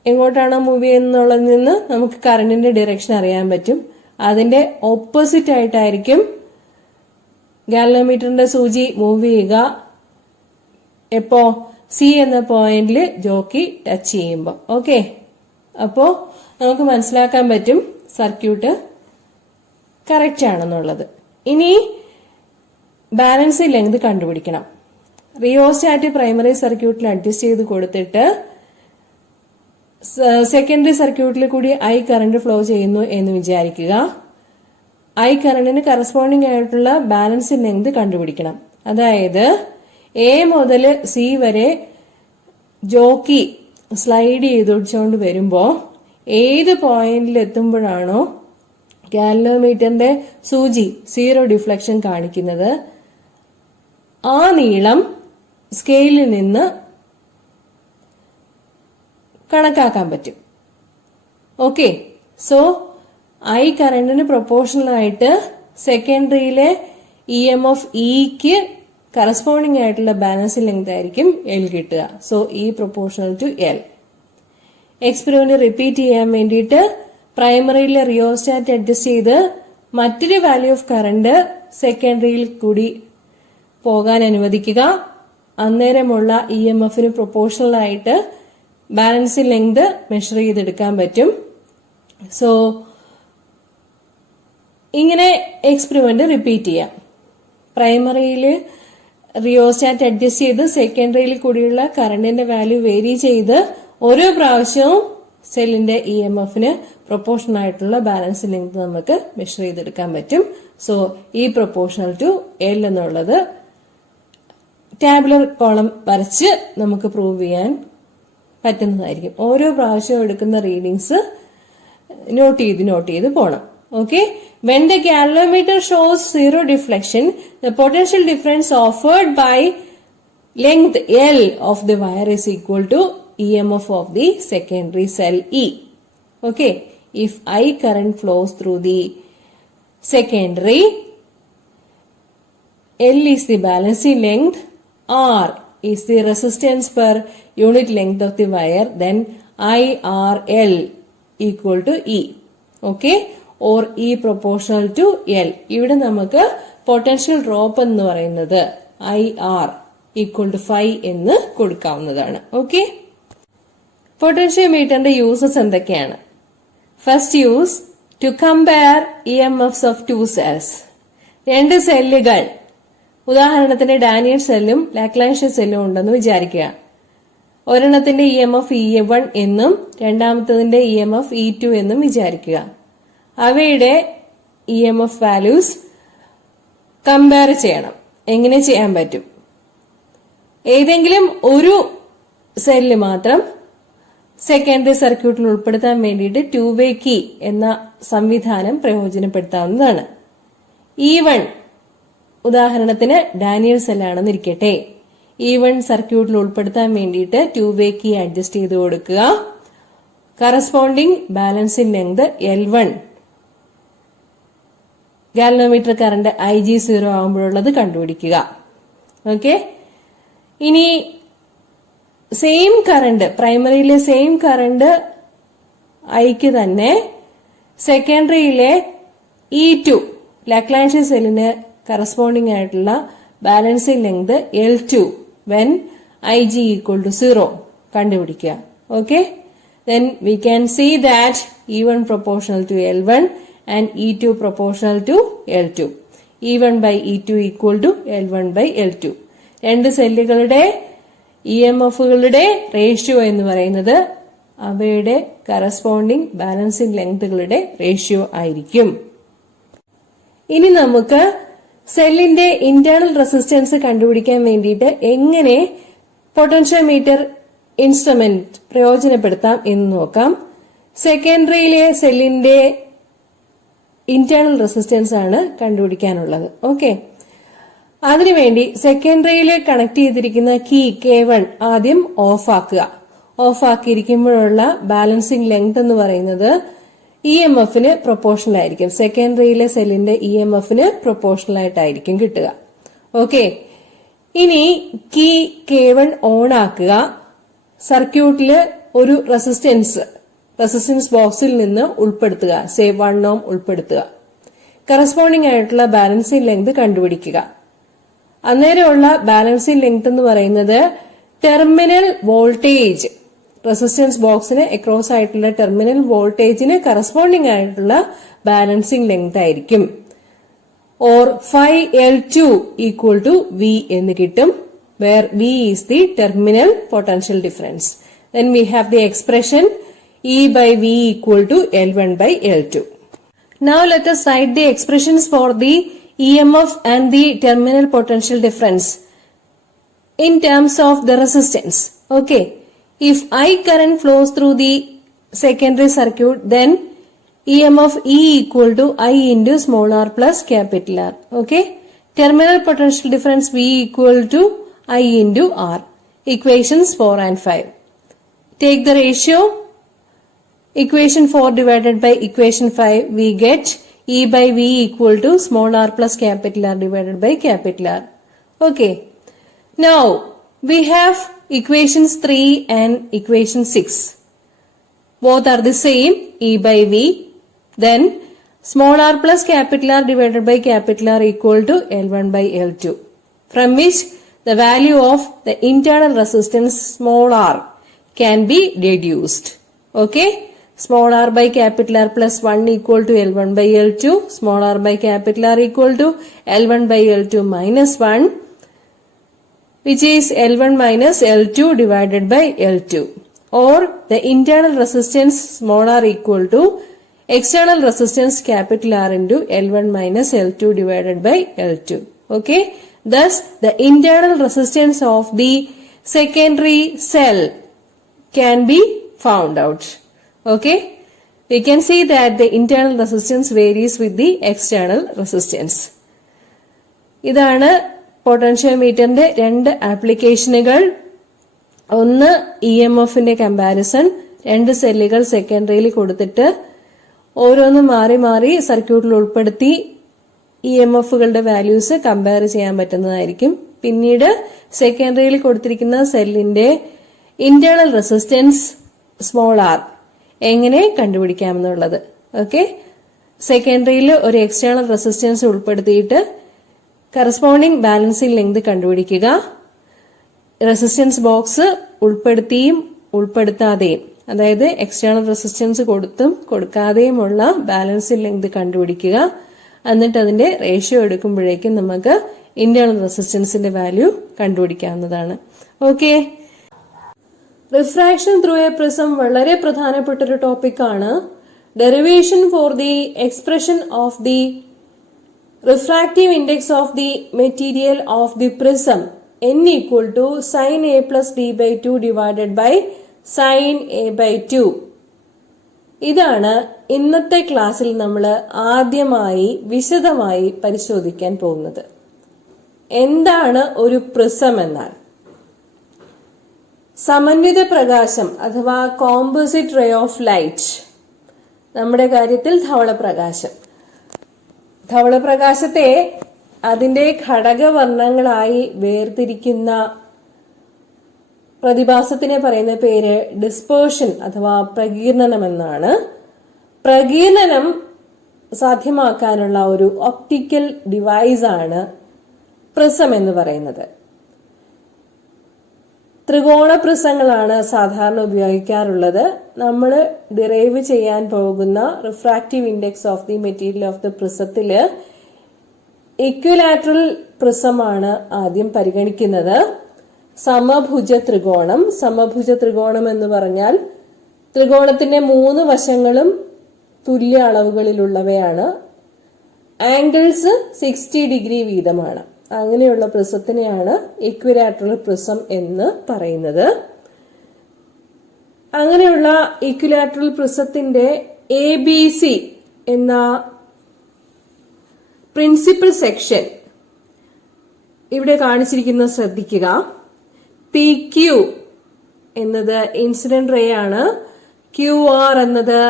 എങ്ങോട്ടാണോ മൂവ് ചെയ്യുന്നതിൽ നിന്ന് നമുക്ക് കറന്റിന്റെ ഡിറക്ഷൻ അറിയാൻ പറ്റും. അതിന്റെ ഓപ്പോസിറ്റ് ആയിട്ടായിരിക്കും ഗാൽവനോമീറ്ററിന്റെ സൂചി മൂവ് ചെയ്യുക എപ്പോ C എന്ന പോയിന്റിൽ ജോക്കി ടച്ച് ചെയ്യുമ്പോൾ. ഓക്കെ, അപ്പോ നമുക്ക് മനസ്സിലാക്കാൻ പറ്റും സർക്യൂട്ട് കറക്റ്റ് ആണെന്നുള്ളത്. ഇനി ബാലൻസിംഗ് ലെങ്ത് കണ്ടുപിടിക്കണം. റിയോസ്റ്റാറ്റ് പ്രൈമറി സർക്യൂട്ടിൽ അഡ്ജസ്റ്റ് ചെയ്ത് കൊടുത്തിട്ട് സെക്കൻഡറി സർക്യൂട്ടിൽ കൂടി I കറന്റ് ഫ്ലോ ചെയ്യുന്നു എന്ന് വിചാരിക്കുക. I കറന്റിന് കറസ്പോണ്ടിങ് ആയിട്ടുള്ള ബാലൻസിംഗ് ലെങ്ത് കണ്ടുപിടിക്കണം. അതായത് A മുതൽ C വരെ ജോക്കി സ്ലൈഡ് ചെയ്തൊടിച്ചുകൊണ്ട് വരുമ്പോ ഏത് പോയിന്റിൽ എത്തുമ്പോഴാണോ ഗാൽവനോമീറ്ററിന്റെ സൂചി 0 ഡിഫ്ലക്ഷൻ കാണിക്കുന്നത് ആ നീളം സ്കെയിലിൽ നിന്ന് കണക്കാക്കാൻ പറ്റും. ഓക്കെ, സോ I കറന്റിന് പ്രൊപ്പോർഷണൽ ആയിട്ട് സെക്കൻഡറിയിലെ EMF Eക്ക് കറസ്പോണ്ടിങ് ആയിട്ടുള്ള ബാലൻസിംഗ് ലെങ്ത് ആയിരിക്കും L കിട്ടുക. So E proportional to L. Experiment repeat ചെയ്യാൻ വേണ്ടിയിട്ട് പ്രൈമറിയിലെ റിയോസ്റ്റാറ്റ് അഡ്ജസ്റ്റ് ചെയ്ത് മറ്റൊരു വാല്യൂ ഓഫ് കറന്റ് സെക്കൻഡറിയിൽ കൂടി പോകാൻ അനുവദിക്കുക. അന്നേരമുള്ള EMFന് പ്രൊപ്പോർഷണൽ ആയിട്ട് ബാലൻസിംഗ് ലെങ്ത് മെഷർ ചെയ്തെടുക്കാൻ പറ്റും. സോ ഇങ്ങനെ എക്സ്പെരിമെന്റ് റിപ്പീറ്റ് ചെയ്യാം. പ്രൈമറിയിൽ റിയോസ്റ്റാറ്റ് അഡ്ജസ്റ്റ് ചെയ്ത് സെക്കൻഡറിയിൽ കൂടിയുള്ള കറന്റിന്റെ വാല്യൂ വേരി ചെയ്ത് ഓരോ പ്രാവശ്യവും സെല്ലിന്റെ EMFന് പ്രൊപ്പോർഷണൽ ആയിട്ടുള്ള ബാലൻസിംഗ് ലെങ്ത് നമുക്ക് മെഷർ ചെയ്തെടുക്കാൻ പറ്റും. So E proportional to L എന്നുള്ളത് ടാബുലർ കോളം വരച്ച് നമുക്ക് പ്രൂവ് ചെയ്യാൻ പറ്റുന്നതായിരിക്കും. ഓരോ പ്രാവശ്യവും എടുക്കുന്ന റീഡിങ്സ് നോട്ട് ചെയ്ത് പോണം. Okay, when the galvanometer shows 0 deflection, the potential difference offered by length L of the wire is equal to EMF of the secondary cell E. Okay, if I current flows through the secondary, L is the balancing length, R is the resistance per unit length of the wire, then IRL equal to E. Okay, or E proportional to L. ഇവിടെ നമുക്ക് potential drop എന്ന് പറയുന്നത് IR equal to 5 എന്ന് കൊടുക്കാവുന്നതാണ്. Okay, പൊട്ടൻഷ്യോമീറ്ററിന്റെ uses എന്തൊക്കെയാണ്? First use, to compare EMFs of 2 cells. 2 സെല്ലുകൾ, ഉദാഹരണത്തിന് ഡാനിയൽ സെല്ലും ലാഗ്രാഞ്ച് സെല്ലും ഉണ്ടെന്ന് വിചാരിക്കുക. ഒരെണ്ണത്തിന്റെ EMF E1 എന്നും രണ്ടാമത്തതിന്റെ EMF E2 എന്നും വിചാരിക്കുക. അവയുടെ EMF വാല്യൂസ് കമ്പയർ ചെയ്യണം. എങ്ങനെ ചെയ്യാൻ പറ്റും? ഏതെങ്കിലും ഒരു സെല്ല് മാത്രം സെക്കൻഡറി സർക്യൂട്ടിൽ ഉൾപ്പെടുത്താൻ വേണ്ടിയിട്ട് 2-way കീ എന്ന സംവിധാനം പ്രയോജനപ്പെടുത്താവുന്നതാണ്. E1 ഉദാഹരണത്തിന് ഡാനിയൽ സെല്ലാണെന്നിരിക്കട്ടെ. E1 സർക്യൂട്ടിൽ ഉൾപ്പെടുത്താൻ വേണ്ടിയിട്ട് 2-way കീ അഡ്ജസ്റ്റ് ചെയ്ത് കൊടുക്കുക. Corresponding balancing length L1, galvanometer current IG0 ആകുമ്പോഴുള്ളത് കണ്ടുപിടിക്കുക. ഓക്കെ, ഇനി സെയിം കറണ്ട്, പ്രൈമറിയിലെ സെയിം കറണ്ട് ഐക്ക് തന്നെ സെക്കൻഡറിയിലെ E2 ലാഗ്രാഞ്ച് സെല്ലിന് കറസ്പോണ്ടിങ് ആയിട്ടുള്ള balancing length L2 when IG equal to 0 കണ്ടുപിടിക്കുക. Okay, then we can see that E1 proportional to L1 and E2 proportional to L2. E1 by E2 equal to L1 by L2. 2 സെല്ലുകളുടെ EMFകളുടെ ratio എന്ന് പറയുന്നത് അവയുടെ corresponding balancing ലെങ്തുകളുടെ ratio ആയിരിക്കും. ഇനി നമുക്ക് സെല്ലിന്റെ internal resistance കണ്ടുപിടിക്കാൻ വേണ്ടിയിട്ട് എങ്ങനെ പൊട്ടൻഷ്യോമീറ്റർ ഇൻസ്ട്രുമെന്റ് പ്രയോജനപ്പെടുത്താം എന്ന് നോക്കാം. സെക്കൻഡറിയിലെ സെല്ലിന്റെ ഇന്റേണൽ റെസിസ്റ്റൻസ് ആണ് കണ്ടുപിടിക്കാനുള്ളത്. ഓക്കെ, അതിനുവേണ്ടി സെക്കൻഡറിയിൽ കണക്ട് ചെയ്തിരിക്കുന്ന കീ K1 ആദ്യം ഓഫ് ആക്കുക. ഓഫ് ആക്കിയിരിക്കുമ്പോഴുള്ള ബാലൻസിംഗ് ലെങ്ത് എന്ന് പറയുന്നത് EMFന് പ്രൊപ്പോർഷണൽ ആയിരിക്കും. സെക്കൻഡറിയിലെ സെല്ലിന്റെ EMFന് പ്രൊപ്പോർഷണൽ ആയിട്ടായിരിക്കും കിട്ടുക. ഓക്കെ, ഇനി കീ K1 ഓൺ ആക്കുക. സർക്യൂട്ടില് ഒരു റെസിസ്റ്റൻസ് ബോക്സിൽ നിന്ന് ഉൾപ്പെടുത്തുക. സേ 1 ohm ഉൾപ്പെടുത്തുക. കറസ്പോണ്ടിങ് ആയിട്ടുള്ള ബാലൻസിംഗ് ലെങ്ത് കണ്ടുപിടിക്കുക. അന്നേരമുള്ള ബാലൻസിംഗ് ലെങ്ത് എന്ന് പറയുന്നത് ടെർമിനൽ വോൾട്ടേജ്, റെസിസ്റ്റൻസ് ബോക്സിന് അക്രോസ് ആയിട്ടുള്ള ടെർമിനൽ വോൾട്ടേജിന് കറസ്പോണ്ടിങ് ആയിട്ടുള്ള ബാലൻസിംഗ് ലെങ്ത് ആയിരിക്കും. Or 5L2 equal to V എന്ന് കിട്ടും, where V is the terminal potential difference. Then we have the expression E by V equal to L1 by L2. Now let us write the expressions for the EMF and the terminal potential difference in terms of the resistance. Okay, if I current flows through the secondary circuit, then EMF E equal to I into small r plus capital R. Okay, terminal potential difference V equal to I into R. Equations 4 and 5. Take the ratio. Equation 4 divided by equation 5, we get E by V equal to small r plus capital R divided by capital R. Okay. Now, we have equations 3 and equation 6. Both are the same, E by V. Then, small r plus capital R divided by capital R equal to L1 by L2. From which, the value of the internal resistance small r can be deduced. Okay. Small r by capital R plus 1 equal to L1 by L2. Small r by capital R equal to L1 by L2 minus 1, which is L1 minus L2 divided by L2. Or the internal resistance small r equal to external resistance capital R into L1 minus L2 divided by L2. Okay. Thus, the internal resistance of the secondary cell can be found out. Okay, we can see that the internal resistance varies with the external resistance. ഇതാണ് പൊട്ടൻഷ്യോമീറ്ററിന്റെ 2 ആപ്ലിക്കേഷനുകൾ. ഒന്ന് EMFന്റെ comparison, 2 സെല്ലുകൾ സെക്കൻഡറിയിൽ കൊടുത്തിട്ട് ഓരോന്നും മാറി മാറി സർക്യൂട്ടിൽ ഉൾപ്പെടുത്തി EMFകളുടെ വാല്യൂസ് കമ്പയർ ചെയ്യാൻ പറ്റുന്നതായിരിക്കും. പിന്നീട് സെക്കൻഡറിയിൽ കൊടുത്തിരിക്കുന്ന സെല്ലിന്റെ ഇന്റേണൽ റെസിസ്റ്റൻസ് സ്മോൾ ആർ എങ്ങനെ കണ്ടുപിടിക്കാമെന്നുള്ളത്. ഓക്കെ, സെക്കൻഡറിയിൽ ഒരു എക്സ്റ്റേണൽ റെസിസ്റ്റൻസ് ഉൾപ്പെടുത്തിയിട്ട് കറസ്പോണ്ടിങ് ബാലൻസിംഗ് ലെങ്ത് കണ്ടുപിടിക്കുക. റെസിസ്റ്റൻസ് ബോക്സ് ഉൾപ്പെടുത്തിയും ഉൾപ്പെടുത്താതെയും, അതായത് എക്സ്റ്റേണൽ റെസിസ്റ്റൻസ് കൊടുത്തും കൊടുക്കാതെയുമുള്ള ബാലൻസിംഗ് ലെങ്ത് കണ്ടുപിടിക്കുക. എന്നിട്ട് അതിന്റെ റേഷ്യോ എടുക്കുമ്പോഴേക്കും നമുക്ക് ഇന്റേണൽ റെസിസ്റ്റൻസിന്റെ വാല്യൂ കണ്ടുപിടിക്കാവുന്നതാണ്. Okay, refraction through a prism വളരെ പ്രധാനപ്പെട്ട ഒരു ടോപ്പിക്കാണ്. Derivation for the expression of the refractive index of the material of the prism n equal to sin a plus d by 2 divided by sin a by 2. ഇതാണ് ഇന്നത്തെ ക്ലാസ്സിൽ നമ്മൾ ആദ്യമായി വിശദമായി പരിശോധിക്കാൻ പോകുന്നത്. എന്താണ് ഒരു പ്രിസം എന്നാൽ? സമന്വിത പ്രകാശം അഥവാ കോമ്പോസിറ്റ് റേ ഓഫ് ലൈറ്റ്, നമ്മുടെ കാര്യത്തിൽ ധവളപ്രകാശം. ധവളപ്രകാശത്തെ അതിന്റെ ഘടകവർണ്ണങ്ങളായി വേർതിരിക്കുന്ന പ്രതിഭാസത്തിനെ പറയുന്ന പേര് ഡിസ്പേർഷൻ അഥവാ പ്രകീർണനം എന്നാണ്. പ്രകീർണനം സാധ്യമാക്കാനുള്ള ഒരു ഒപ്റ്റിക്കൽ ഡിവൈസ് ആണ് പ്രിസം എന്ന് പറയുന്നത്. ത്രികോണ പ്രിസങ്ങളാണ് സാധാരണ ഉപയോഗിക്കാറുള്ളത്. നമ്മൾ ഡിറൈവ് ചെയ്യാൻ പോകുന്ന refractive index of the material of the പ്രിസത്തില് ഇക്വിലാറ്ററൽ പ്രിസമാണ് ആദ്യം പരിഗണിക്കുന്നത്. സമഭുജ ത്രികോണം. സമഭുജ ത്രികോണം എന്ന് പറഞ്ഞാൽ ത്രികോണത്തിന്റെ 3 വശങ്ങളും തുല്യ അളവുകളിലുള്ളവയാണ്. ആംഗിൾസ് 60 ഡിഗ്രി വീതമാണ്. അങ്ങനെയുള്ള പ്രിസത്തിനെയാണ് ഇക്വിലാറ്ററൽ പ്രിസം എന്ന് പറയുന്നത്. അങ്ങനെയുള്ള ഇക്വിലാറ്ററൽ പ്രിസത്തിന്റെ ABC എന്ന പ്രിൻസിപ്പൽ സെക്ഷൻ ഇവിടെ കാണിച്ചിരിക്കുന്നത് ശ്രദ്ധിക്കുക. PQ എന്നത് ഇൻസിഡന്റ് റേ ആണ്. QR എന്നത്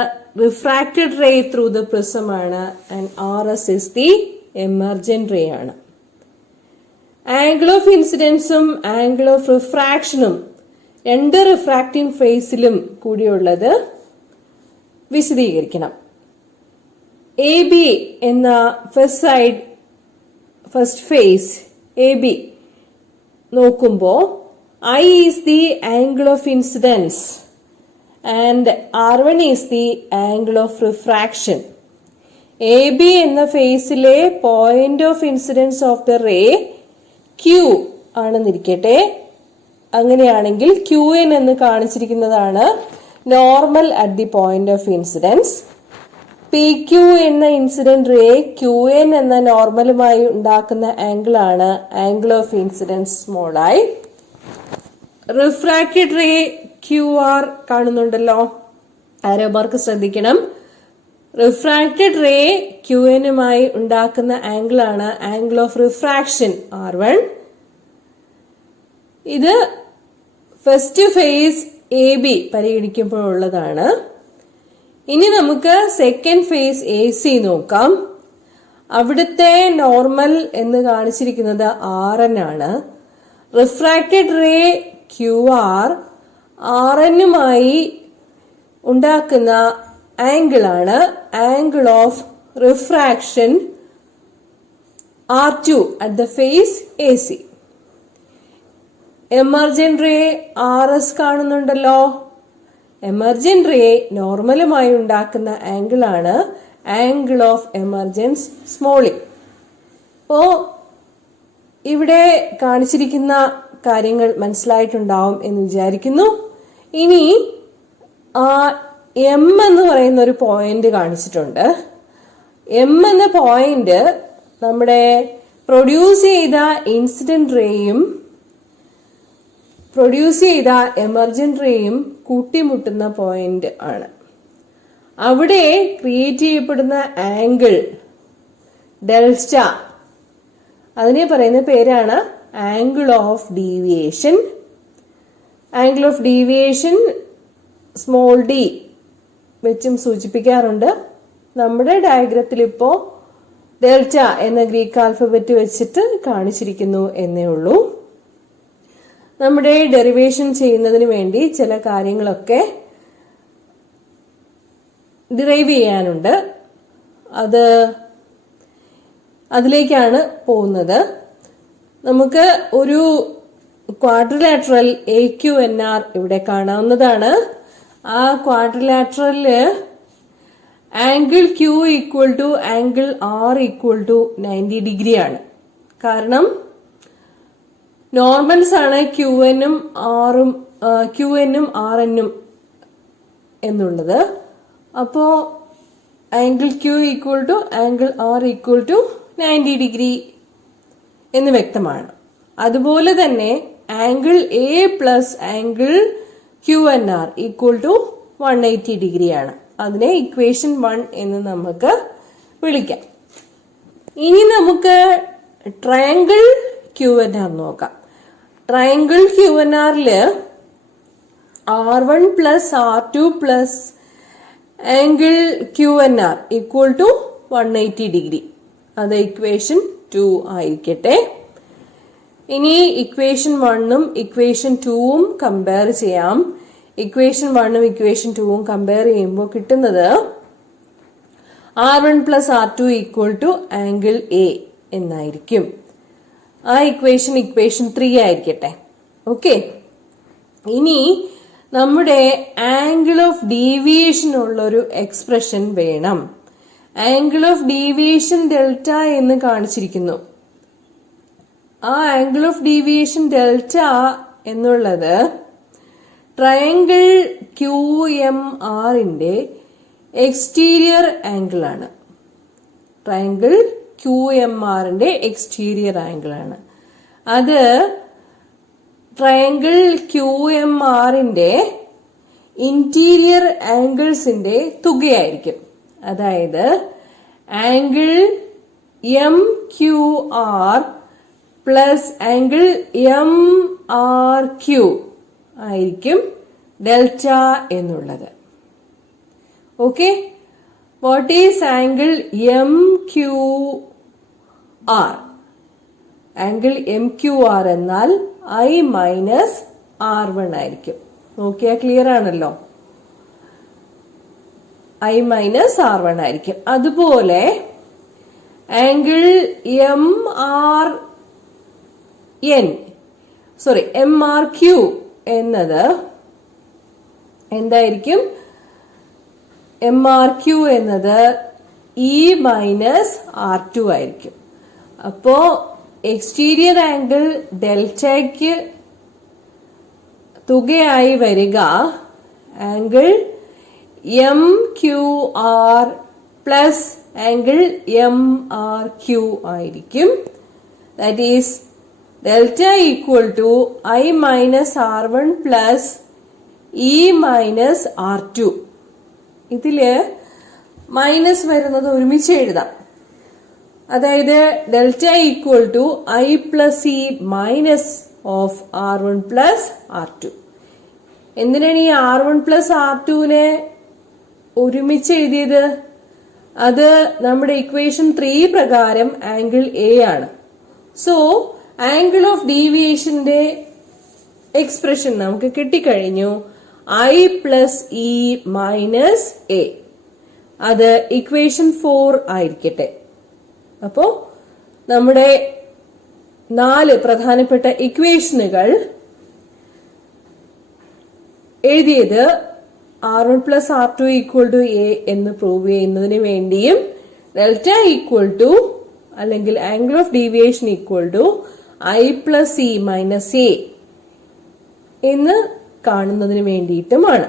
refracted ray through the prism ആണ്. And RS is the emergent ray ആണ്. ആംഗിൾ ഓഫ് ഇൻസിഡൻസും ആംഗിൾ ഓഫ് റിഫ്രാക്ഷനും 2 റിഫ്രാക്റ്റിംഗ് ഫേസിലും കൂടിയുള്ളത് വിശദീകരിക്കണം. AB എന്ന ഫസ്റ്റ് ഫേസ് AB നോക്കുമ്പോൾ I is the angle of incidence and R1 is the angle of refraction. AB എന്ന ഫേസിലെ point of incidence of the ray Q ആണെന്നിരിക്കട്ടെ. അങ്ങനെയാണെങ്കിൽ QN എന്ന് കാണിച്ചിരിക്കുന്നതാണ് normal at the point of incidence. PQ എന്ന incident ray QN എന്ന നോർമലുമായി ഉണ്ടാക്കുന്ന ആംഗിൾ ആണ് angle of incidence small i. Refracted ray QR കാണുന്നുണ്ടല്ലോ, ആരോ മാർക്ക് ശ്രദ്ധിക്കണം. റിഫ്രാക്റ്റഡ് റേ QNുമായി ഉണ്ടാക്കുന്ന ആംഗിൾ ആണ് ആംഗിൾ ഓഫ് റിഫ്രാക്ഷൻ R1. ഇത് ഫസ്റ്റ് ഫേസ് AB പരിഗണിക്കുമ്പോഴുള്ളതാണ്. ഇനി നമുക്ക് സെക്കൻഡ് ഫേസ് AC നോക്കാം. അവിടുത്തെ നോർമൽ എന്ന് കാണിച്ചിരിക്കുന്നത് RN ആണ്. റിഫ്രാക്റ്റഡ് റേ QR RNുമായി ഉണ്ടാക്കുന്ന ആംഗിൾ ആണ് angle of refraction R2 at the face AC. Emergent ray RS കാണുന്നുണ്ടല്ലോ. എമർജന്റ് റേ നോർമലുമായി ഉണ്ടാക്കുന്ന ആംഗിൾ ആണ് ആംഗിൾ ഓഫ് എമർജൻസ് സ്മോളി. അപ്പോ ഇവിടെ കാണിച്ചിരിക്കുന്ന കാര്യങ്ങൾ മനസ്സിലായിട്ടുണ്ടാവും എന്ന് വിചാരിക്കുന്നു. ഇനി M എന്ന് പറയുന്ന ഒരു പോയിന്റ് കാണിച്ചിട്ടുണ്ട്. M എന്ന പോയിന്റ് നമ്മുടെ പ്രൊഡ്യൂസ് ചെയ്ത ഇൻസിഡന്റ് റേയും പ്രൊഡ്യൂസ് ചെയ്ത എമർജന്റ് റേയും കൂട്ടിമുട്ടുന്ന പോയിന്റ് ആണ്. അവിടെ ക്രിയേറ്റ് ചെയ്യപ്പെടുന്ന ആംഗിൾ ഡെൽറ്റ, അതിനെ പറയുന്ന പേരാണ് angle of deviation. Angle of deviation small d വെച്ചും സൂചിപ്പിക്കാറുണ്ട്. നമ്മുടെ ഡയഗ്രത്തിൽ ഇപ്പോ ഡെൽറ്റ എന്ന ഗ്രീക്ക് ആൽഫബറ്റ് വെച്ചിട്ട് കാണിച്ചിരിക്കുന്നു എന്നേ ഉള്ളൂ. നമ്മുടെ ഡെറിവേഷൻ ചെയ്യുന്നതിന് വേണ്ടി ചില കാര്യങ്ങളൊക്കെ ഡിറൈവ് ചെയ്യാനുണ്ട്. അതിലേക്കാണ് പോകുന്നത്. നമുക്ക് ഒരു ക്വാഡ്രിലാറ്ററൽ AQNR ഇവിടെ കാണാവുന്നതാണ്. ആ ക്വാഡ്രിലാറ്ററലില് angle Q equal to angle R equal to 90 degree ആണ്. കാരണം നോർമൽസ് ആണ് QN-ഉം RN-ഉം എന്നുള്ളത്. അപ്പോ angle Q equal to angle R equal to 90 degree എന്ന് വ്യക്തമാണ്. അതുപോലെ തന്നെ angle A plus angle QNR equal to 180 ഡിഗ്രിയാണ്. അതിനെ ഇക്വേഷൻ 1 എന്ന് നമുക്ക് വിളിക്കാം. ഇനി നമുക്ക് ട്രയാങ്കിൾ QNR നോക്കാം. ട്രയാങ്കിൾ QNRല് R1 plus R2 plus angle QNR equal to 180 degree. അത് ഇക്വേഷൻ 2 ആയിരിക്കട്ടെ. ഇനി ഇക്വേഷൻ 1ഉം ഇക്വേഷൻ 2ഉം കമ്പയർ ചെയ്യാം. ഇക്വേഷൻ 1ഉം ഇക്വേഷൻ 2ഉം കമ്പയർ ചെയ്യുമ്പോൾ കിട്ടുന്നത് R1 plus R2 equal to angle A എന്നായിരിക്കും. ആ ഇക്വേഷൻ 3 ആയിരിക്കട്ടെ. ഓക്കെ, ഇനി നമ്മുടെ ആംഗിൾ ഓഫ് ഡീവിയേഷൻ ഉള്ളൊരു എക്സ്പ്രഷൻ വേണം. ആംഗിൾ ഓഫ് ഡീവിയേഷൻ ഡെൽറ്റ എന്ന് കാണിച്ചിരിക്കുന്നു. ആ ആംഗിൾ ഓഫ് ഡീവിയേഷൻ ഡെൽറ്റ എന്നുള്ളത് ട്രയാങ്കിൾ QMRന്റെ എക്സ്റ്റീരിയർ ആംഗിൾ ആണ്. ട്രയാങ്കിൾ QMRന്റെ എക്സ്റ്റീരിയർ ആംഗിൾ ആണ്. അത് ട്രയാങ്കിൾ QMRന്റെ ഇന്റീരിയർ ആംഗിൾസിന്റെ തുകയായിരിക്കും. അതായത് angle MQR plus angle MRQ ആയിരിക്കും ഡെൽറ്റ എന്നുള്ളത്. Okay, what is angle MQR? Angle MQR എന്നാൽ I മൈനസ് R1 ആയിരിക്കും. നോക്കിയാൽ ക്ലിയർ ആണല്ലോ, I മൈനസ് R1 ആയിരിക്കും. അതുപോലെ ആംഗിൾ MRQ എന്നത് എന്തായിരിക്കും? MRQ എന്നത് E മൈനസ് R2 ആയിരിക്കും. അപ്പോ എക്സ്റ്റീരിയർ ആംഗിൾ ഡെൽറ്റയ്ക്ക് തുകയായി വരിക angle MQR plus angle MRQ ആയിരിക്കും. That is delta equal to I minus R1 plus E minus R2. ഇതില് മൈനസ് വരുന്നത് ഒരുമിച്ച് എഴുതാം. അതായത് delta equal to I plus E minus of R1 plus R2. എന്തിനാണ് ഈ R1 പ്ലസ് R2നെ ഒരുമിച്ച് എഴുതിയത്? അത് നമ്മുടെ ഇക്വേഷൻ 3 പ്രകാരം ആംഗിൾ A ആണ്. സോ ആംഗിൾ ഓഫ് ഡീവിയേഷന്റെ എക്സ്പ്രഷൻ നമുക്ക് കിട്ടിക്കഴിഞ്ഞു. I plus E minus A. അത് ഇക്വേഷൻ 4 ആയിരിക്കട്ടെ. അപ്പോ നമ്മുടെ 4 പ്രധാനപ്പെട്ട ഇക്വേഷനുകൾ എഴുതിയത് R1 plus R2 equal to A എന്ന് പ്രൂവ് ചെയ്യുന്നതിന് വേണ്ടിയും ഡെൽറ്റ ഈക്വൽ ടു അല്ലെങ്കിൽ angle of deviation equal to I plus E minus A എന്ന് കാണുന്നതിന് വേണ്ടിയിട്ടുമാണ്.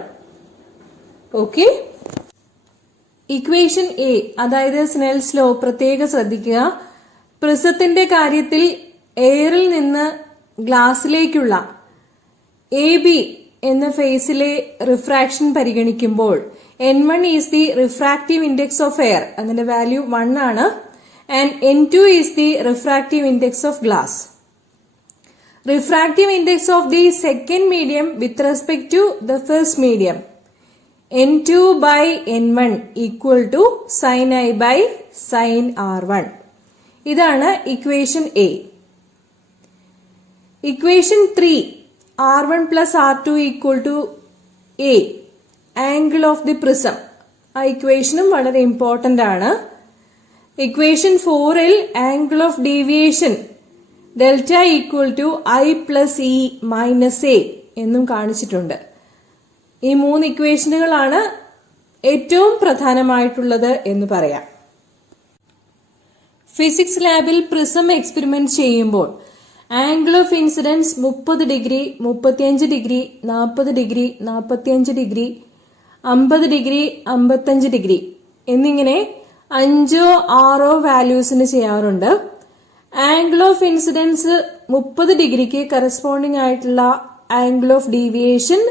ഓക്കെ, ഇക്വേഷൻ A അതായത് സ്നെൽസ് ലോ പ്രത്യേകം ശ്രദ്ധിക്കുക. പ്രിസത്തിന്റെ കാര്യത്തിൽ എയറിൽ നിന്ന് ഗ്ലാസിലേക്കുള്ള AB എന്ന ഫേസിലെ റിഫ്രാക്ഷൻ പരിഗണിക്കുമ്പോൾ N1 is the refractive index of air, അതിന്റെ വാല്യൂ 1 ആണ്. And N2 is the refractive index of glass. Refractive index of the second medium with respect to the first medium, N2 by N1 equal to sin I by sin R1. ഇതാണ് equation A. Equation 3 R1 plus R2 equal to A, angle of the prism. ആ ഇക്വേഷനും വളരെ important ആണ്. Equation 4ൽ angle of deviation delta equal to I plus E minus A എന്നും കാണിച്ചിട്ടുണ്ട്. ഈ 3 ഇക്വേഷനുകളാണ് ഏറ്റവും പ്രധാനമായിട്ടുള്ളത് എന്ന് പറയാം. ഫിസിക്സ് ലാബിൽ പ്രിസം എക്സ്പെരിമെന്റ് ചെയ്യുമ്പോൾ angle of incidents 30 degree, 35 degree, 40 degree, 45 degree, 50 degree, 55 degree എന്നിങ്ങനെ 5 6 വാല്യൂസിന് ചെയ്യാറുണ്ട്. ആംഗിൾ ഓഫ് ഇൻസിഡൻസ് 30 ഡിഗ്രിക്ക് കറസ്പോണ്ടിങ് ആയിട്ടുള്ള ആംഗിൾ ഓഫ് ഡീവിയേഷൻ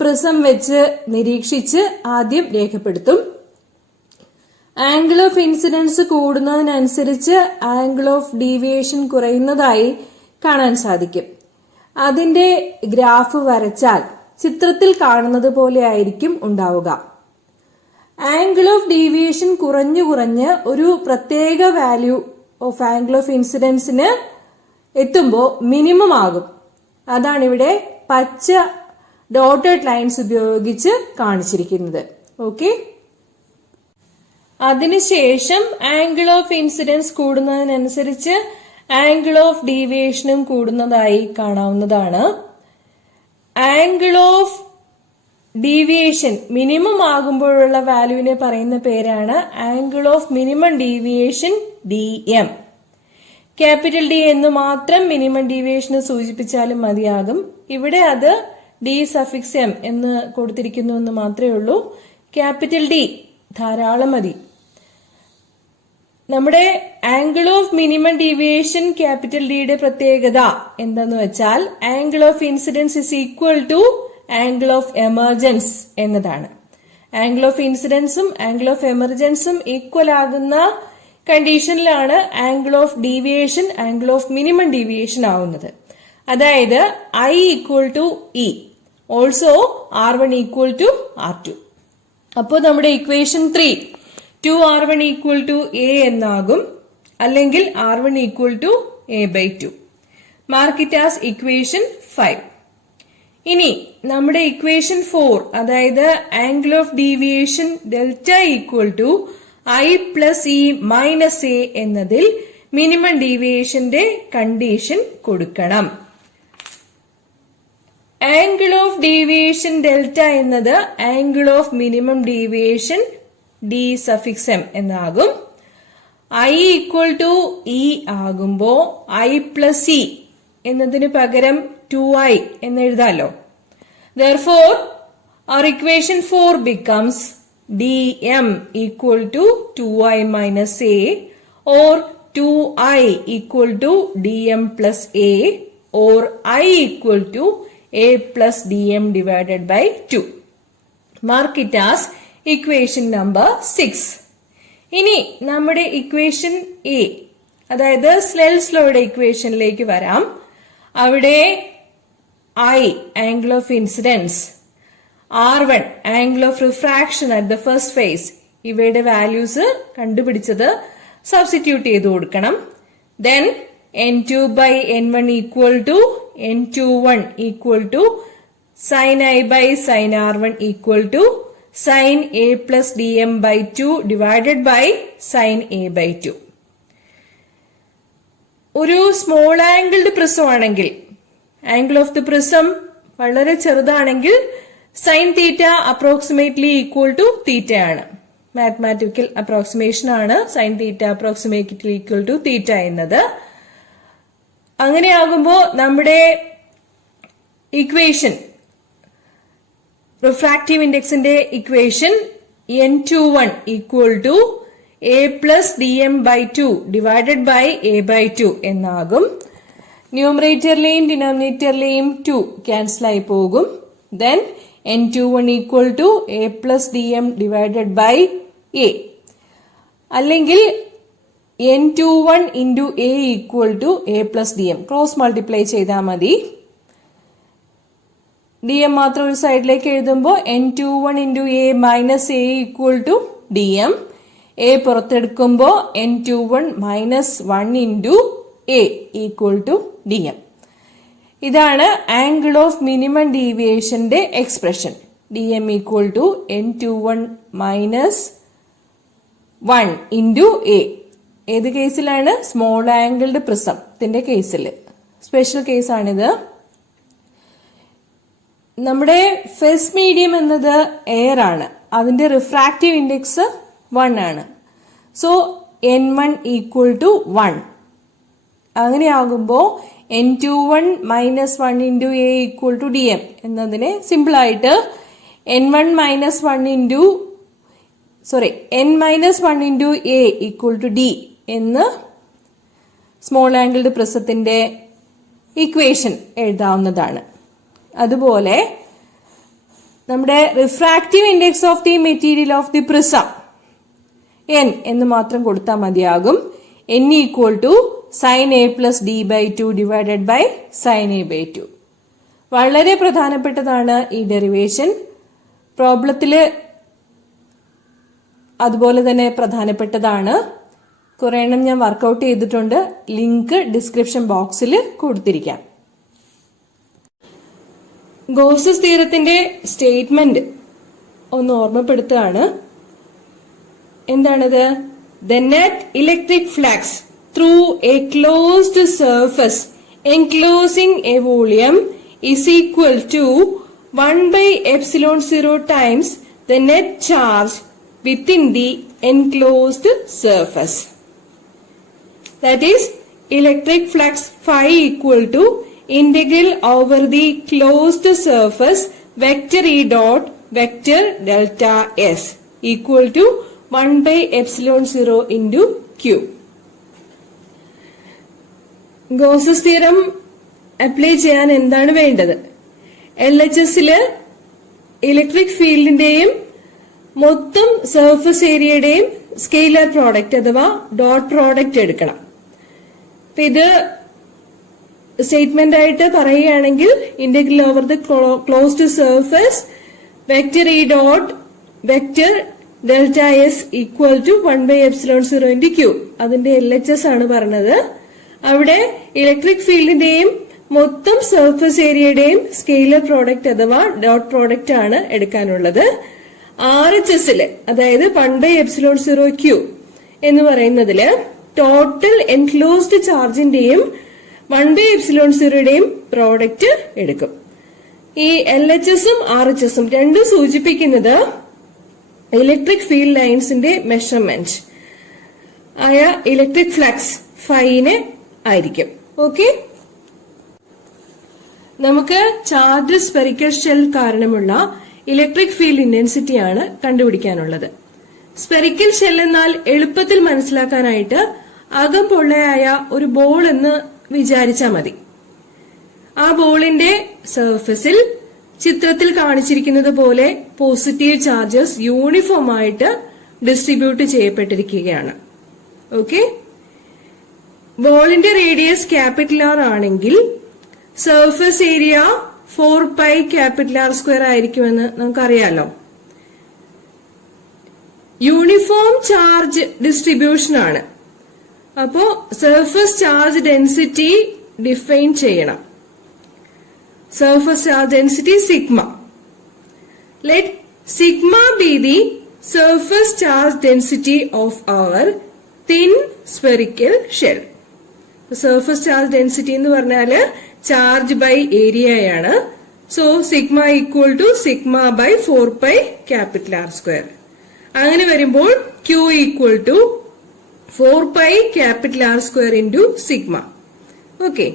പ്രിസം വെച്ച് നിരീക്ഷിച്ച് ആദ്യം രേഖപ്പെടുത്തും. ആംഗിൾ ഓഫ് ഇൻസിഡൻസ് കൂടുന്നതിനനുസരിച്ച് ആംഗിൾ ഓഫ് ഡീവിയേഷൻ കുറയുന്നതായി കാണാൻ സാധിക്കും. അതിന്റെ ഗ്രാഫ് വരച്ചാൽ ചിത്രത്തിൽ കാണുന്നത് പോലെ ആയിരിക്കും ഉണ്ടാവുക. ആംഗിൾ ഓഫ് ഡീവിയേഷൻ കുറഞ്ഞു കുറഞ്ഞ് ഒരു പ്രത്യേക വാല്യൂ ഓഫ് ആംഗിൾ ഓഫ് ഇൻസിഡൻസിന് എത്തുമ്പോൾ മിനിമം ആകും. അതാണ് ഇവിടെ പച്ച ഡോട്ടഡ് ലൈൻസ് ഉപയോഗിച്ച് കാണിച്ചിരിക്കുന്നത്. ഓക്കെ, അതിനുശേഷം ആംഗിൾ ഓഫ് ഇൻസിഡൻസ് കൂടുന്നതിനനുസരിച്ച് ആംഗിൾ ഓഫ് ഡീവിയേഷനും കൂടുന്നതായി കാണാവുന്നതാണ്. ആംഗിൾ ഓഫ് ഡീവിയേഷൻ മിനിമം ആകുമ്പോഴുള്ള വാല്യൂവിനെ പറയുന്ന പേരാണ് angle of minimum deviation DM. Capital D എന്ന് മാത്രം മിനിമം ഡീവിയേഷന് സൂചിപ്പിച്ചാലും മതിയാകും. ഇവിടെ അത് D∪M എന്ന് കൊടുത്തിരിക്കുന്നു എന്ന് മാത്രമേ ഉള്ളൂ. ക്യാപിറ്റൽ ഡി ധാരാളം മതി. നമ്മുടെ angle of minimum deviation capital ഡിയുടെ പ്രത്യേകത എന്താന്ന് വെച്ചാൽ angle of incidence is equal to angle of emergence എന്നതാണ്. ആംഗിൾ ഓഫ് ഇൻസിഡൻസും ആംഗിൾ ഓഫ് എമർജൻസും ഈക്വൽ ആകുന്ന കണ്ടീഷനിലാണ് angle of deviation angle of minimum deviation ആവുന്നത്. അതായത് I equal to E, also R1 equal to R2. അപ്പോൾ നമ്മുടെ equation 3 2R1 equal to A എന്നാകും, അല്ലെങ്കിൽ R1 equal to A/2. Mark it as equation 5. ഇനി നമ്മുടെ ഇക്വേഷൻ 4, അതായത് angle of deviation delta equal to I plus E minus A എന്നതിൽ minimum ഡീവിയേഷന്റെ condition കൊടുക്കണം. ആംഗിൾ ഓഫ് ഡീവിയേഷൻ ഡെൽറ്റ എന്നത് angle of minimum deviation D∪M എന്നാകും. I equal to E ആകുമ്പോ I plus E എന്നതിന് പകരം 2I എന്ന് എഴുതാലോ. Therefore, our equation 4 becomes DM equal to 2I minus A, or 2I equal to DM plus A, or I equal to A plus DM divided by 2. Mark it as equation number 6. ഇനി നമ്മുടെ equation A, അതായത് Snell's ലോയുടെ ഇക്വേഷനിലേക്ക് വരാം. അവിടെ I angle of incidents, R1 angle of refraction at the first phase, ഇവയുടെ values കണ്ടുപിടിച്ചത് substitute ചെയ്ത് കൊടുക്കണം. Then N2 by N1 equal to N21 equal to sin I by sin R1 equal to sin A plus DM by 2 divided by sin A by 2. ഒരു small angled prism ആണെങ്കിൽ, angle of the prism വളരെ ചെറുതാണെങ്കിൽ sine theta approximately equal to theta ആണ്. Mathematical approximation ആണ് sine theta approximately equal to theta എന്നത്. അങ്ങനെയാകുമ്പോൾ നമ്മുടെ equation, refractive ഇൻഡെക്സിന്റെ equation N21 equal to A plus DM by 2 divided by A by 2 എന്നാകും. ന്യൂമറേറ്ററിലെയും ഡിനോമിനേറ്ററിലെയും 2 cancel ആയി പോകും. Then N21 equal to A plus DM divided by A. അല്ലെങ്കിൽ N21 into A equal to A plus DM. Cross multiply ചെയ്താൽ മതി. DM മാത്രം ഒരു സൈഡിലേക്ക് എഴുതുമ്പോൾ N21 into A minus A equal to DM. A പുറത്തെടുക്കുമ്പോൾ N21 minus 1 into A equal to DM. ഇതാണ് angle of minimum ഡീവിയേഷന്റെ expression. DM equal to N21 minus 1 into A. ഏത് കേസിലാണ്? സ്മോൾ ആംഗിൾഡ് പ്രിസത്തിന്റെ കേസിൽ. സ്പെഷ്യൽ കേസാണിത്. നമ്മുടെ ഫസ്റ്റ് മീഡിയം എന്നത് air ആണ്. അതിന്റെ റിഫ്രാക്റ്റീവ് ഇൻഡെക്സ് 1 ആണ്. So N1 equal to 1. അങ്ങനെയാകുമ്പോൾ N21 minus 1 into A equal to dm എന്നതിനെ സിമ്പിളായിട്ട് N1 minus 1 into N minus 1 into A equal to D എന്ന് സ്മോൾ ആംഗിൾഡ് പ്രിസത്തിന്റെ ഇക്വേഷൻ എഴുതാവുന്നതാണ്. അതുപോലെ നമ്മുടെ refractive index of the material of the prism n എന്ന് മാത്രം കൊടുത്താൽ മതിയാകും. n equal to sine A plus D by 2 divided by sine A by 2. വളരെ പ്രധാനപ്പെട്ടതാണ് ഈ ഡെറിവേഷൻ. പ്രോബ്ലത്തില് അതുപോലെ തന്നെ പ്രധാനപ്പെട്ടതാണ്. കുറെ എണ്ണം ഞാൻ വർക്കൗട്ട് ചെയ്തിട്ടുണ്ട്. ലിങ്ക് ഡിസ്ക്രിപ്ഷൻ ബോക്സിൽ കൊടുത്തിരിക്കാം. ഗോസസ് തിയറത്തിന്റെ സ്റ്റേറ്റ്മെന്റ് ഒന്ന് ഓർമ്മപ്പെടുത്തുകയാണ്. എന്താണത്? The net electric flux through a closed surface enclosing a volume is equal to 1 by epsilon 0 times the net charge within the enclosed surface. That is, electric flux phi equal to integral over the closed surface vector E dot vector delta S equal to 1 by epsilon 0 into Q. Gauss's theorem apply ചെയ്യാൻ എന്താണ് വേണ്ടത്? LHSല് electric ഫീൽഡിന്റെയും മൊത്തം surface ഏരിയയുടെയും scalar product അഥവാ dot product എടുക്കണം. ഇത് സ്റ്റേറ്റ്മെന്റ് ആയിട്ട് പറയുകയാണെങ്കിൽ integral over the closed surface vector E dot vector delta S equal to 1 by epsilon 0 into Q. അതിന്റെ LHS ആണ് പറഞ്ഞത്. അവിടെ ഇലക്ട്രിക് ഫീൽഡിന്റെയും മൊത്തം സർഫസ് ഏരിയയുടെയും സ്കെയിലർ പ്രോഡക്റ്റ് അഥവാ ഡോട്ട് പ്രോഡക്റ്റ് ആണ് എടുക്കാനുള്ളത്. RHSല് അതായത് 1 ബൈ എപ്സിലോൺ 0 ക്യൂ എന്ന് പറയുന്നതില് ടോട്ടൽ എൻക്ലോസ്ഡ് ചാർജിന്റെയും 1 ബൈ എപ്സിലോൺ 0യുടെയും പ്രോഡക്റ്റ് എടുക്കും. ഈ LHSഉം RHSഉം രണ്ടും സൂചിപ്പിക്കുന്നത് ഇലക്ട്രിക് ഫീൽഡ് ലൈൻസിന്റെ മെഷർമെന്റ് ആയ ഇലക്ട്രിക് ഫ്ലക്സ് ഫൈന് ആയിരിക്കും. ഓക്കെ, നമുക്ക് ചാർജ് സ്പെറിക്കൽ ഷെൽ കാരണമുള്ള ഇലക്ട്രിക് ഫീൽഡ് ഇന്റൻസിറ്റി ആണ് കണ്ടുപിടിക്കാനുള്ളത്. സ്പെറിക്കൽ ഷെൽ എന്നാൽ എളുപ്പത്തിൽ മനസ്സിലാക്കാനായിട്ട് അകം പൊള്ളയായ ഒരു ബോൾ എന്ന് വിചാരിച്ചാൽ മതി. ആ ബോളിന്റെ സർഫസിൽ ചിത്രത്തിൽ കാണിച്ചിരിക്കുന്നത് പോലെ പോസിറ്റീവ് ചാർജസ് യൂണിഫോം ആയിട്ട് ഡിസ്ട്രിബ്യൂട്ട് ചെയ്യപ്പെട്ടിരിക്കുകയാണ്. ഓക്കെ, ബോളിന്റെ റേഡിയസ് ക്യാപിറ്റൽ ആർ ആണെങ്കിൽ surface area 4 pi capital R square ആയിരിക്കുമെന്ന് നമുക്കറിയാലോ. യൂണിഫോം ചാർജ് ഡിസ്ട്രിബ്യൂഷൻ ആണ്. അപ്പോ സർഫസ് ചാർജ് ഡെൻസിറ്റി ഡിഫൈൻ ചെയ്യണം. Surface charge density sigma. Let sigma be the surface charge density of our thin spherical shell. Surface charge density എന്ന് പറഞ്ഞാല് charge by ഏരിയയാണ്. So sigma equal to sigma by 4 pi capital R square. അങ്ങനെ വരുമ്പോൾ Q equal to 4 pi capital R square into sigma. Okay,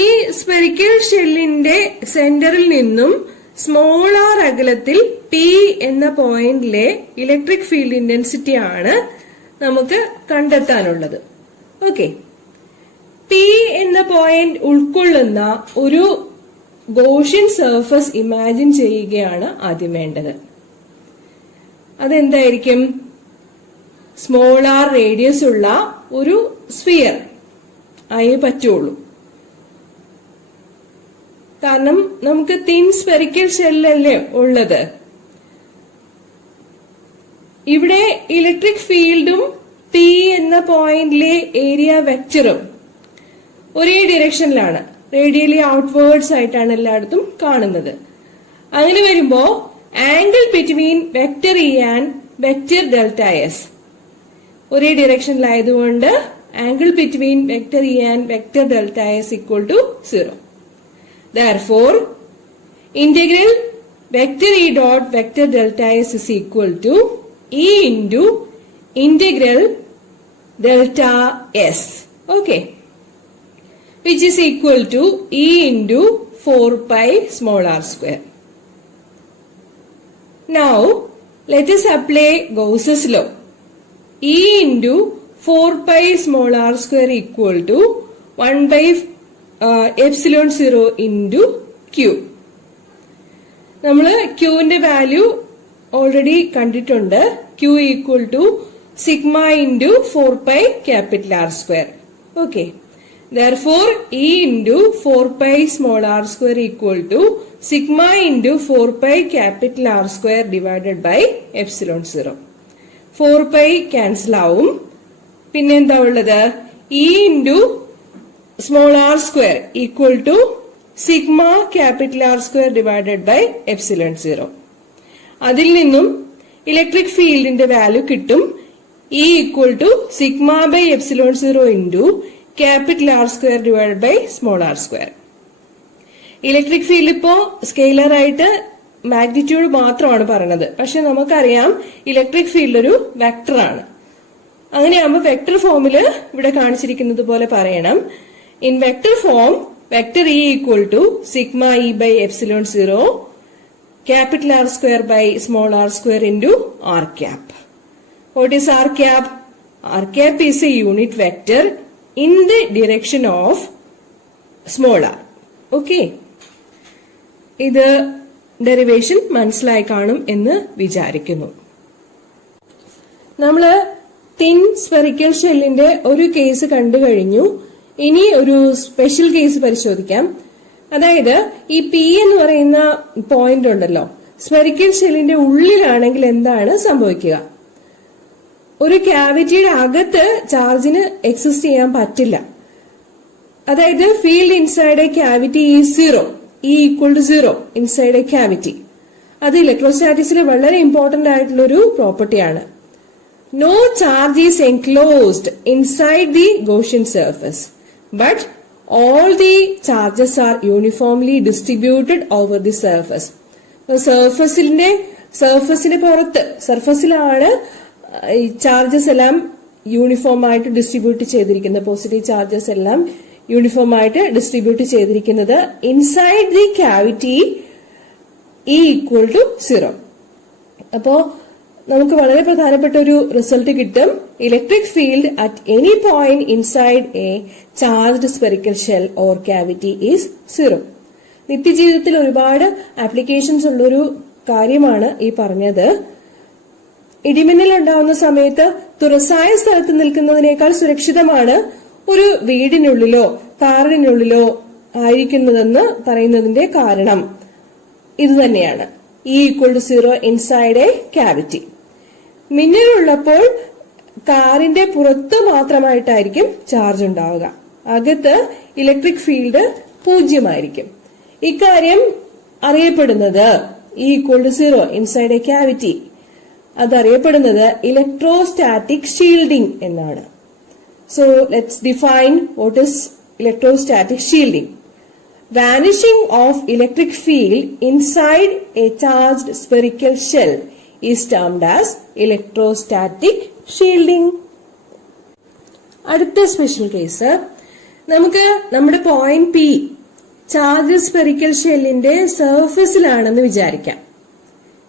ഈ spherical ഷെല്ലിന്റെ സെന്ററിൽ നിന്നും small R അകലത്തിൽ P എന്ന പോയിന്റിലെ ഇലക്ട്രിക് ഫീൽഡ് ഇന്റൻസിറ്റി ആണ് നമുക്ക് കണ്ടെത്താനുള്ളത്. ഓക്കെ, P എന്ന പോയിന്റ് ഉൾക്കൊള്ളുന്ന ഒരു ഗോഷ്യൻ സർഫസ് ഇമാജിൻ ചെയ്യുകയാണ് ആദ്യം വേണ്ടത്. അതെന്തായിരിക്കും? സ്മോൾ ആർ റേഡിയസ് ഉള്ള ഒരു സ്ഫിയർ ആയേ പറ്റുള്ളൂ. കാരണം നമുക്ക് തിൻ സ്പെറിക്കൽ ഷെല്ലല്ലേ ഉള്ളത്. ഇവിടെ ഇലക്ട്രിക് ഫീൽഡും P എന്ന പോയിന്റിലെ ഏരിയ വെക്ടറും ഒരേ ഡിറക്ഷനിലാണ്, റേഡിയലി ഔട്ട്വേർഡ്സ് ആയിട്ടാണ് എല്ലായിടത്തും കാണുന്നത്. അങ്ങനെ വരുമ്പോ angle between vector E and vector delta S ഒരേ ഡിറക്ഷനിലായതുകൊണ്ട് angle between vector E and vector delta S equal to 0. Therefore, integral vector E dot vector delta S is equal to E into integral delta S. Okay. Which is equal to E into 4 pi small r square. Now, let us apply Gauss's law. E into 4 pi small r square equal to 1 by epsilon 0 into Q. നമ്മള് Qന്റെ value already കണ്ടിട്ടുണ്ട്. Q equal to sigma into 4 pi capital R square. Okay. Therefore, E into 4 pi small r square equal to sigma into 4 pi capital R square divided by epsilon 0. 4 pi cancel ആവും. പിന്നെ എന്താ ഉള്ളത്? E into small r square equal to sigma capital R square divided by epsilon 0. അതിൽ നിന്നും electric ഫീൽഡിന്റെ value കിട്ടും. E equal to sigma by epsilon 0 into capital R square divided by small r square. Electric field ഇപ്പോ scalar ആയിട്ട് magnitude മാത്രമാണ് പറയുന്നത്. പക്ഷെ നമുക്കറിയാം ഇലക്ട്രിക് ഫീൽഡ് ഒരു വെക്ടർ ആണ്. അങ്ങനെയാകുമ്പോൾ വെക്ടർ ഫോമില് ഇവിടെ കാണിച്ചിരിക്കുന്നത് പോലെ പറയണം. In vector form vector E equal to sigma E by epsilon 0 capital R square by small r square into r cap. What is r cap? R cap is a unit vector in the direction of small r. Okay. ഇത് derivation മനസ്സിലായി കാണും എന്ന് വിചാരിക്കുന്നു. നമ്മള് thin spherical ഷെല്ലിന്റെ ഒരു case കണ്ടു കഴിഞ്ഞു. ഇനി ഒരു സ്പെഷ്യൽ കേസ് പരിശോധിക്കാം. അതായത് ഈ പി എന്ന് പറയുന്ന പോയിന്റ് ഉണ്ടല്ലോ, സ്ഫെറിക്കൽ ഷെല്ലിന്റെ ഉള്ളിലാണെങ്കിൽ എന്താണ് സംഭവിക്കുക? ഒരു ക്യാവിറ്റിയുടെ അകത്ത് ചാർജിന് എക്സിസ്റ്റ് ചെയ്യാൻ പറ്റില്ല. അതായത് field inside a cavity is 0, E equal to 0 inside a cavity. അത് ഇലക്ട്രോസ്റ്റാറ്റിക്സിൽ വളരെ ഇമ്പോർട്ടന്റ് ആയിട്ടുള്ള ഒരു പ്രോപ്പർട്ടിയാണ്. No charge is enclosed inside the Gaussian surface, but all the charges are uniformly distributed over the surface. സർഫസിന് പുറത്ത് സർഫസിലാണ് ചാർജസ് എല്ലാം uniform ആയിട്ട് ഡിസ്ട്രിബ്യൂട്ട് ചെയ്തിരിക്കുന്നത്. പോസിറ്റീവ് ചാർജസ് എല്ലാം യൂണിഫോം ആയിട്ട് ഡിസ്ട്രിബ്യൂട്ട് ചെയ്തിരിക്കുന്നത്. Inside the cavity E equal to 0. അപ്പോ നമുക്ക് വളരെ പ്രധാനപ്പെട്ട ഒരു റിസൾട്ട് കിട്ടും. Electric field at any point inside a charged spherical shell or cavity is 0. നിത്യജീവിതത്തിൽ ഒരുപാട് ആപ്ലിക്കേഷൻസ് ഉള്ളൊരു കാര്യമാണ് ഈ പറഞ്ഞത്. ഇടിമിന്നൽ ഉണ്ടാവുന്ന സമയത്ത് തുറസായ സ്ഥലത്ത് നിൽക്കുന്നതിനേക്കാൾ സുരക്ഷിതമാണ് ഒരു വീടിനുള്ളിലോ കാറിനുള്ളിലോ ആയിരിക്കുന്നതെന്ന് പറയുന്നതിന്റെ കാരണം ഇതുതന്നെയാണ്. E equal to 0 inside a cavity. മിന്നലുള്ളപ്പോൾ കാറിന്റെ പുറത്ത് മാത്രമായിട്ടായിരിക്കും ചാർജ് ഉണ്ടാവുക. അകത്ത് ഇലക്ട്രിക് ഫീൽഡ് 0 ഇക്കാര്യം അറിയപ്പെടുന്നത് E equal to 0 inside a cavity. അതറിയപ്പെടുന്നത് ഇലക്ട്രോസ്റ്റാറ്റിക് ഷീൽഡിംഗ് എന്നാണ്. So let's define what is electrostatic shielding. Vanishing of electric field inside a charged spherical shell is termed as electrostatic shielding. അടുത്ത special case, നമുക്ക് നമ്മുടെ point P charge spherical ഷെല്ലിന്റെ സർഫസിലാണെന്ന് വിചാരിക്കാം.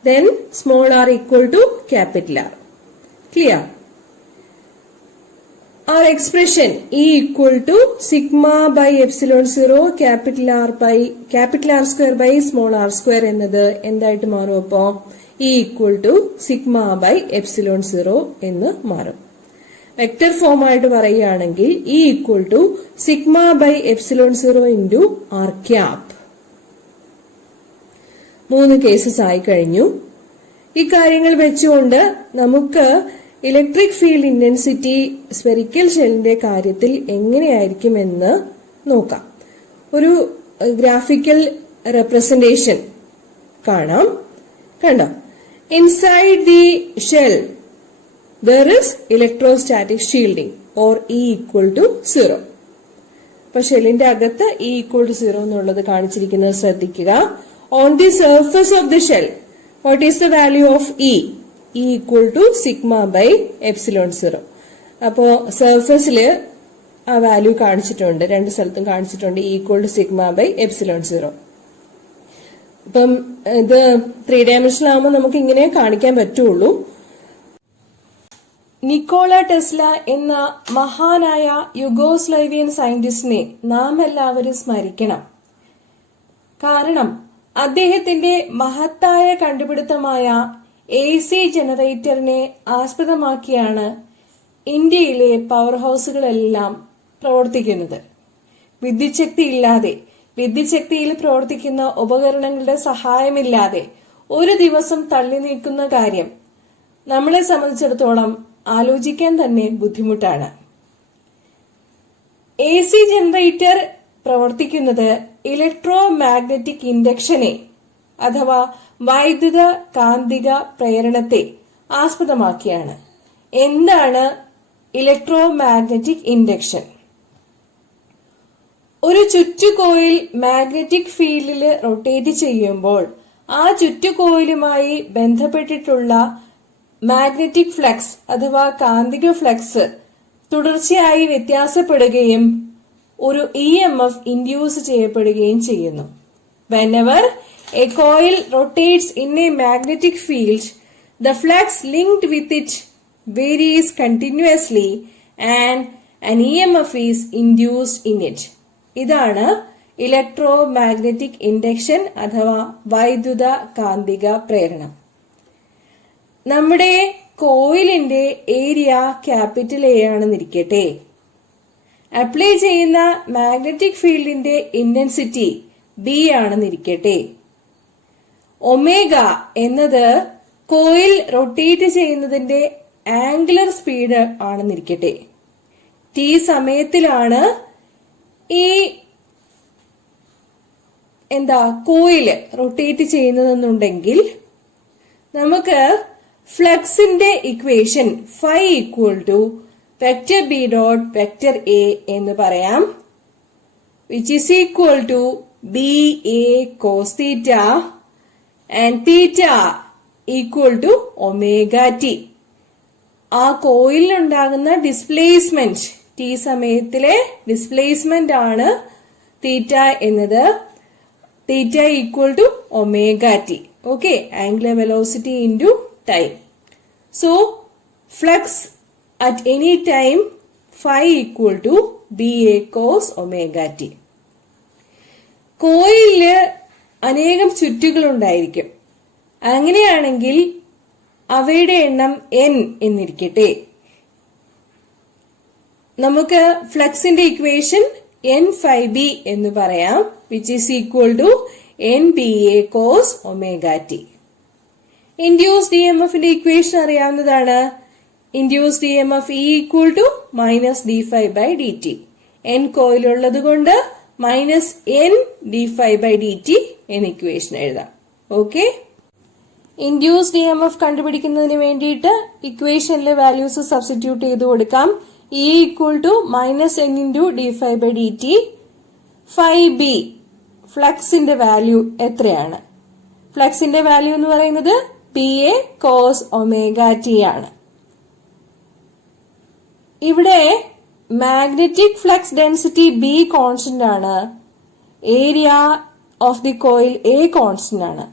Then small r equal to capital R. Clear? Our expression E equal to sigma by epsilon 0 capital R square by small r square എന്നത് എന്തായിട്ട് മാറും? അപ്പോ E equal to sigma by epsilon 0 എന്ന് മാറും. Vector form ആയിട്ട് പറയുകയാണെങ്കിൽ E equal to sigma by epsilon 0 into r cap. 3 cases ആയി കഴിഞ്ഞു. ഈ കാര്യങ്ങൾ വെച്ചുകൊണ്ട് നമുക്ക് ഇലക്ട്രിക് ഫീൽഡ് ഇന്റൻസിറ്റി സ്ഫെറിക്കൽ ഷെല്ലിന്റെ കാര്യത്തിൽ എങ്ങനെയായിരിക്കും എന്ന് നോക്കാം. ഒരു ഗ്രാഫിക്കൽ റെപ്രസെന്റേഷൻ കാണാം. കണ്ടോ? Inside the shell there is electrostatic shielding. or E equal to 0. അപ്പൊ ഷെല്ലിന്റെ അകത്ത് E equal to 0 എന്നുള്ളത് കാണിച്ചിരിക്കുന്നത് ശ്രദ്ധിക്കുക. On the surface of the shell, what is the value of E? E equal to sigma by epsilon 0. അപ്പോ സർഫസില് ആ value കാണിച്ചിട്ടുണ്ട്, രണ്ട് സ്ഥലത്തും കാണിച്ചിട്ടുണ്ട്. E equal to sigma by epsilon 0. അപ്പം ഇത് 3 ഡയമെൻഷനൽ ആകുമ്പോൾ നമുക്ക് ഇങ്ങനെ കാണിക്കാൻ പറ്റുള്ളൂ. നിക്കോള ടെസ്ല എന്ന മഹാനായ യുഗോസ്ലേവിയൻ സയന്റിസ്റ്റിനെ നാം എല്ലാവരും സ്മരിക്കണം. കാരണം അദ്ദേഹത്തിന്റെ മഹത്തായ കണ്ടുപിടുത്തമായ AC ജനറേറ്ററിനെ ആസ്പദമാക്കിയാണ് ഇന്ത്യയിലെ പവർ ഹൌസുകളെല്ലാം പ്രവർത്തിക്കുന്നത്. വിദ്യുച്ഛക്തിയിൽ പ്രവർത്തിക്കുന്ന ഉപകരണങ്ങളുടെ സഹായമില്ലാതെ ഒരു ദിവസം തള്ളി നീക്കുന്ന കാര്യം നമ്മളെ സംബന്ധിച്ചിടത്തോളം ആലോചിക്കാൻ തന്നെ ബുദ്ധിമുട്ടാണ്. AC ജനറേറ്റർ പ്രവർത്തിക്കുന്നത് ഇലക്ട്രോ മാഗ്നറ്റിക് ഇൻഡക്ഷനെ അഥവാ വൈദ്യുത കാന്തിക പ്രേരണത്തെ ആസ്പദമാക്കിയാണ്. എന്താണ് ഇലക്ട്രോ മാഗ്നറ്റിക് ഇൻഡക്ഷൻ? ഒരു ചുറ്റുകോയിൽ മാഗ്നറ്റിക് ഫീൽഡിൽ റൊട്ടേറ്റ് ചെയ്യുമ്പോൾ ആ ചുറ്റുകോയിലുമായി ബന്ധപ്പെട്ടിട്ടുള്ള മാഗ്നറ്റിക് ഫ്ലക്സ് അഥവാ കാന്തിക ഫ്ലക്സ് തുടർച്ചയായി വ്യത്യാസപ്പെടുകയും ഒരു EMF ഇൻഡ്യൂസ് ചെയ്യപ്പെടുകയും ചെയ്യുന്നു. Whenever a coil rotates in a magnetic field, the flux linked with it varies continuously and an EMF is induced in it. ഇതാണ് ഇലക്ട്രോ മാഗ്നറ്റിക് ഇൻഡക്ഷൻ അഥവാ വൈദ്യുത കാന്തിക പ്രേരണം. നമ്മുടെ കോയിലിന്റെ ഏരിയ ക്യാപിറ്റൽ A ആണെന്നിരിക്കട്ടെ. അപ്ലൈ ചെയ്യുന്ന മാഗ്നറ്റിക് ഫീൽഡിന്റെ ഇന്റൻസിറ്റി B ആണെന്നിരിക്കട്ടെ. ഒമേഗ എന്നത് കോയിൽ റൊട്ടേറ്റ് ചെയ്യുന്നതിന്റെ ആംഗുലർ സ്പീഡ് ആണെന്നിരിക്കട്ടെ. T സമയത്തിലാണ് ഈ കോയില് റൊട്ടേറ്റ് ചെയ്യുന്നതെന്നുണ്ടെങ്കിൽ നമുക്ക് ഫ്ലക്സിന്റെ equation phi equal to vector B dot vector A എന്ന് പറയാം. Which is equal to BA cos theta and theta equal to omega T. ആ കോയിലുണ്ടാകുന്ന ഡിസ്പ്ലേസ്മെന്റ് T സമയത്തിലെ ഡിസ്പ്ലേസ്മെന്റ് ആണ് തീറ്റ എന്നത്. Theta equal to omega T. Okay, angular velocity into time. So flux at any time phi equal to BA cos omega T. കോയിലില് അനേകം ചുറ്റുകൾ ഉണ്ടായിരിക്കും. അങ്ങനെയാണെങ്കിൽ അവയുടെ എണ്ണം N എന്നിരിക്കട്ടെ. നമുക്ക് ഫ്ലക്സിന്റെ ഇക്വേഷൻ N phi B എന്ന് പറയാം. Which is equal to NBA cos omega T. Induced EMFന്റെ ഇക്വേഷൻ അറിയാവുന്നതാണ്. Induced EMF E equal to minus d∅ by dt. N കോയിലുള്ളത് കൊണ്ട് minus N d∅ by dt എന്ന ഇക്വേഷൻ എഴുതാം. ഓക്കെ, ഇൻഡ്യൂസ്ഡ് EMF കണ്ടുപിടിക്കുന്നതിന് വേണ്ടിയിട്ട് ഇക്വേഷനിലെ വാല്യൂസ് സബ്സ്റ്റിറ്റ്യൂട്ട് ചെയ്ത് കൊടുക്കാം. E equal to minus N into d∅ by dt. Phi B ഫ്ലക്സിന്റെ വാല്യൂ എത്രയാണ്? ഫ്ലക്സിന്റെ വാല്യൂ എന്ന് പറയുന്നത് BA കോസ് ഒമേഗ T ആണ്. ഇവിടെ magnetic flux density B constant ആണ്, area of the coil A constant ആണ്.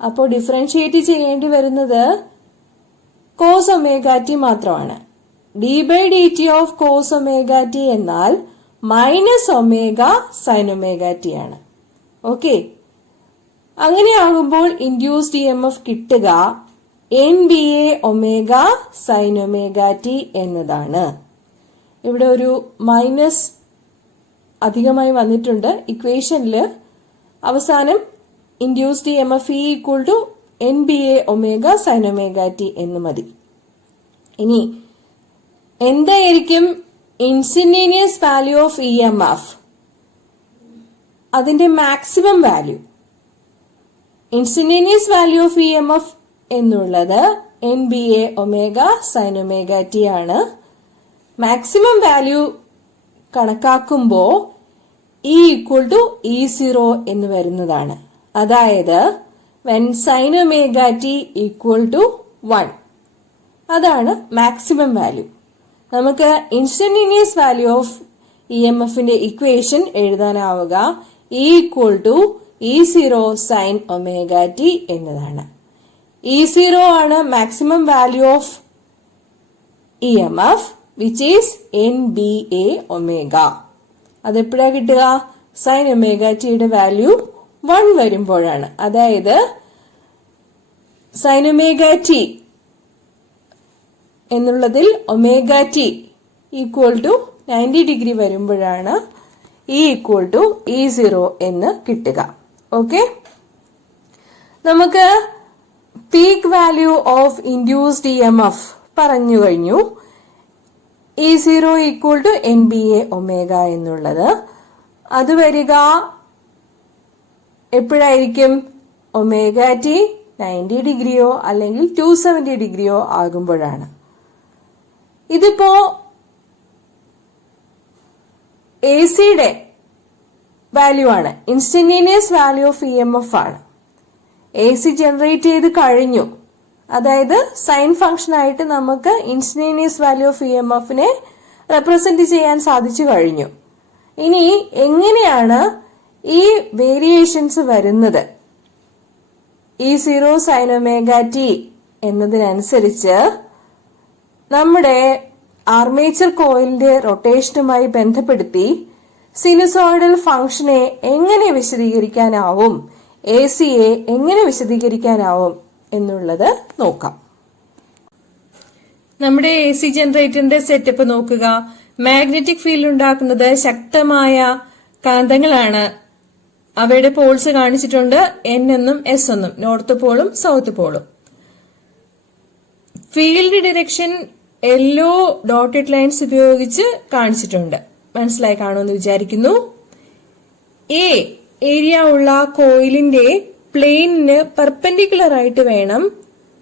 അപ്പോൾ ഡിഫറൻഷിയേറ്റ് ചെയ്യേണ്ടി വരുന്നത് കോസ് ഒമേഗ T മാത്രമാണ്. d by dt of cos omega T എന്നാൽ minus omega sine omega T ആണ്. ഓക്കെ, അങ്ങനെയാകുമ്പോൾ ഇൻഡ്യൂസ്ഡ് EMF കിട്ടുക NBA omega sine omega T എന്നതാണ്. ഇവിടെ ഒരു മൈനസ് അധികമായി വന്നിട്ടുണ്ട് ഇക്വേഷനില്. അവസാനം induced EMF E equal to NBA omega sine omega T എന്ന് മതി. ഇനി എന്തായിരിക്കും ഇൻസ്റ്റന്റേനിയസ് വാല്യൂ ഓഫ് EMF? അതിന്റെ maximum value. Instantaneous value of EMF എന്നുള്ളത് NBA omega sine omega T ആണ്. മാക്സിമം വാല്യൂ കണക്കാക്കുമ്പോ E = E0 എന്ന് വരുന്നതാണ്. അതായത് when sin omega t = 1. അതാണ് മാക്സിമം വാല്യൂ. നമുക്ക് ഇൻസ്റ്റന്റേനിയസ് വാല്യൂ ഓഫ് EMFന്റെ ഇക്വേഷൻ എഴുതാനാവുക E = E0 sin omega t എന്നതാണ്. E0 ആണ് maximum value of EMF which is NBA omega. അതെപ്പോഴാ കിട്ടുക? സൈൻ ഒമേഗ ടിയുടെ വാല്യൂ 1 വരുമ്പോഴാണ്. അതായത് സൈൻ ഒമേഗ ടി എന്നുള്ളതിൽ ഒമേഗ ടി = 90 ഡിഗ്രി വരുമ്പോഴാണ് E = E0 എന്ന് കിട്ടുക. ഓക്കെ, നമുക്ക് peak value of induced EMF പറഞ്ഞു കഴിഞ്ഞു. E0 = NBA omega എന്നുള്ളത്. അത് വരിക എപ്പോഴായിരിക്കും? ഒമേഗ ടി 90 ഡിഗ്രിയോ അല്ലെങ്കിൽ 270 ഡിഗ്രിയോ ആകുമ്പോഴാണ്. ഇതിപ്പോ AC-യുടെ വാല്യൂ ആണ്, ഇൻസ്റ്റന്റേനിയസ് വാല്യൂ ഓഫ് EMF ആണ്. AC ജനറേറ്റ് ചെയ്ത് കഴിഞ്ഞു. അതായത് സൈൻ ഫംഗ്ഷൻ ആയിട്ട് നമുക്ക് ഇൻസ്റ്റന്റേനിയസ് വാല്യൂ ഓഫ് EMFനെ റെപ്രസെന്റ് ചെയ്യാൻ സാധിച്ചു കഴിഞ്ഞു. ഇനി എങ്ങനെയാണ് ഈ വേരിയേഷൻസ് വരുന്നത്? E0 sin omega t എന്നതിനനുസരിച്ച് നമ്മുടെ ആർമേച്ചർ കോയിലിന്റെ റൊട്ടേഷനുമായി ബന്ധപ്പെടുത്തി സിനുസോയിഡൽ ഫംഗ്ഷനെ എങ്ങനെ വിശദീകരിക്കാനാവും, AC-യെ എങ്ങനെ വിശദീകരിക്കാനാവും എന്നുള്ളത് നോക്കാം. നമ്മുടെ AC ജനറേറ്ററിന്റെ സെറ്റപ്പ് നോക്കുക. മാഗ്നറ്റിക് ഫീൽഡ് ഉണ്ടാക്കുന്നത് ശക്തമായ കാന്തങ്ങളാണ്. അവയുടെ പോൾസ് കാണിച്ചിട്ടുണ്ട്, N എന്നും S എന്നും, നോർത്ത് പോളും സൗത്ത് പോളും. Field direction yellow dotted lines ഉപയോഗിച്ച് കാണിച്ചിട്ടുണ്ട്. മനസ്സിലായി കാണുമെന്ന് വിചാരിക്കുന്നു. A ഏരിയ ഉള്ള കോയിലിന്റെ പ്ലെയിനിന് പെർപെൻഡിക്കുലർ ആയിട്ട് വേണം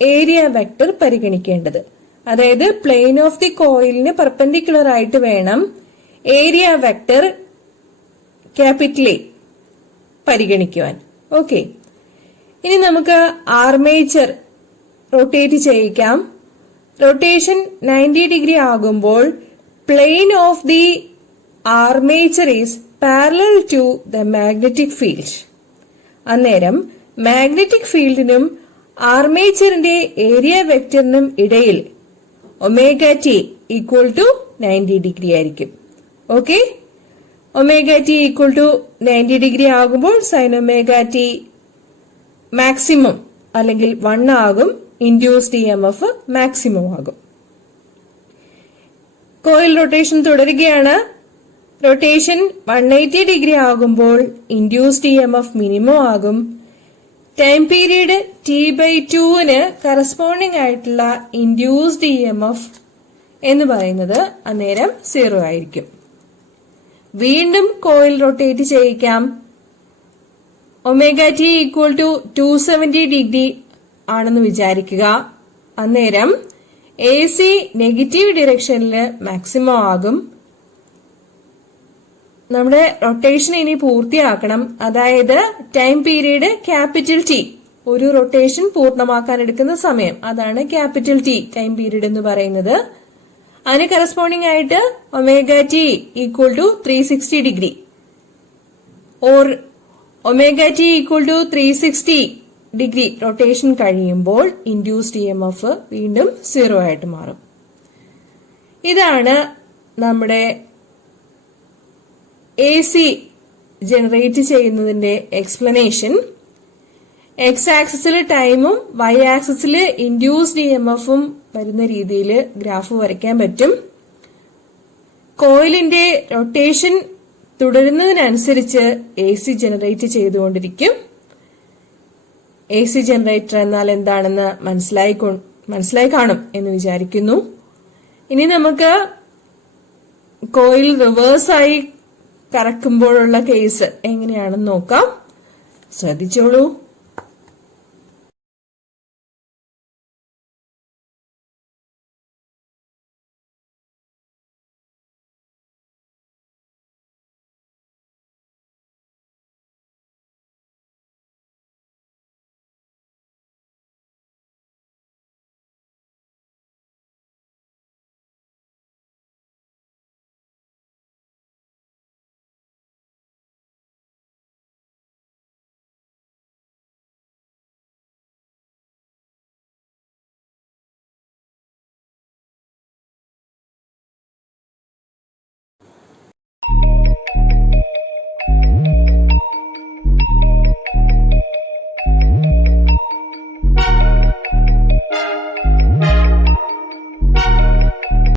ഏരിയ വെക്ടർ പരിഗണിക്കേണ്ടത്. അതായത് പ്ലെയിൻ ഓഫ് ദി കോയിലിന് പെർപെൻഡിക്കുലർ ആയിട്ട് വേണം ഏരിയ വെക്ടർ ക്യാപിറ്റൽ A പരിഗണിക്കുവാൻ. ഓക്കെ, ഇനി നമുക്ക് ആർമേച്ചർ റൊട്ടേറ്റ് ചെയ്യിക്കാം. റൊട്ടേഷൻ 90 ഡിഗ്രി ആകുമ്പോൾ plane of the armature is parallel to the magnetic field. അന്നേരം മാഗ്നറ്റിക് ഫീൽഡിനും ആർമേച്ചറിന്റെ ഏരിയ വെക്ടറിനും ഇടയിൽ ഒമേഗ ടി = 90 ഡിഗ്രി ആയിരിക്കും. ഓക്കെ, ഒമേഗ ടി = 90 ഡിഗ്രി ആകുമ്പോൾ സൈൻ ഒമേഗ ടി മാക്സിമം അല്ലെങ്കിൽ 1 ആകും. ഇൻഡ്യൂസ്ഡ് EMF മാക്സിമം ആകും. കോയിൽ റൊട്ടേഷൻ തുടരുകയാണ്. റൊട്ടേഷൻ 180 ഡിഗ്രി ആകുമ്പോൾ ഇൻഡ്യൂസ്ഡ് EMF മിനിമം ആകും. ടൈം പീരീഡ് T/2ന് കറസ്പോണ്ടിങ് ആയിട്ടുള്ള ഇൻഡ്യൂസ്ഡ് EMF എന്ന് പറയുന്നത് അന്നേരം 0 ആയിരിക്കും. വീണ്ടും കോയിൽ റൊട്ടേറ്റ് ചെയ്യിക്കാം. ഒമേഗ ടി = 270 ഡിഗ്രി ആണെന്ന് വിചാരിക്കുക. അന്നേരം AC നെഗറ്റീവ് ഡിറക്ഷനിൽ മാക്സിമം ആകും. നമ്മുടെ റൊട്ടേഷൻ ഇനി പൂർത്തിയാക്കണം. അതായത് ടൈം പീരീഡ് T, ഒരു റൊട്ടേഷൻ പൂർണ്ണമാക്കാൻ എടുക്കുന്ന സമയം, അതാണ് T ടൈം പീരീഡ് എന്ന് പറയുന്നത്. അതിന് കറസ്പോണ്ടിങ് ആയിട്ട് omega t = 360 degree or omega t = 360 degree rotation കഴിയുമ്പോൾ ഇൻഡ്യൂസ്ഡ് EMF വീണ്ടും 0 ആയിട്ട് മാറും. ഇതാണ് നമ്മുടെ AC ജനറേറ്റ് ചെയ്യുന്നതിന്റെ എക്സ്പ്ലനേഷൻ. എക്സ് ആക്സിസിൽ ടൈമും വൈ ആക്സിസിൽ ഇൻഡ്യൂസ്ഡ് EMFഉം വരുന്ന രീതിയിൽ ഗ്രാഫ് വരയ്ക്കാൻ പറ്റും. കോയിലിന്റെ റൊട്ടേഷൻ തുടരുന്നതിനനുസരിച്ച് AC ജനറേറ്റ് ചെയ്തുകൊണ്ടിരിക്കും. AC ജനറേറ്റർ എന്നാൽ എന്താണെന്ന് മനസ്സിലായി കാണും എന്ന് വിചാരിക്കുന്നു. ഇനി നമുക്ക് കോയിൽ റിവേഴ്സായി കറക്കുമ്പോഴുള്ള കേസ് എങ്ങനെയാണെന്ന് നോക്കാം. ശ്രദ്ധിച്ചോളൂ.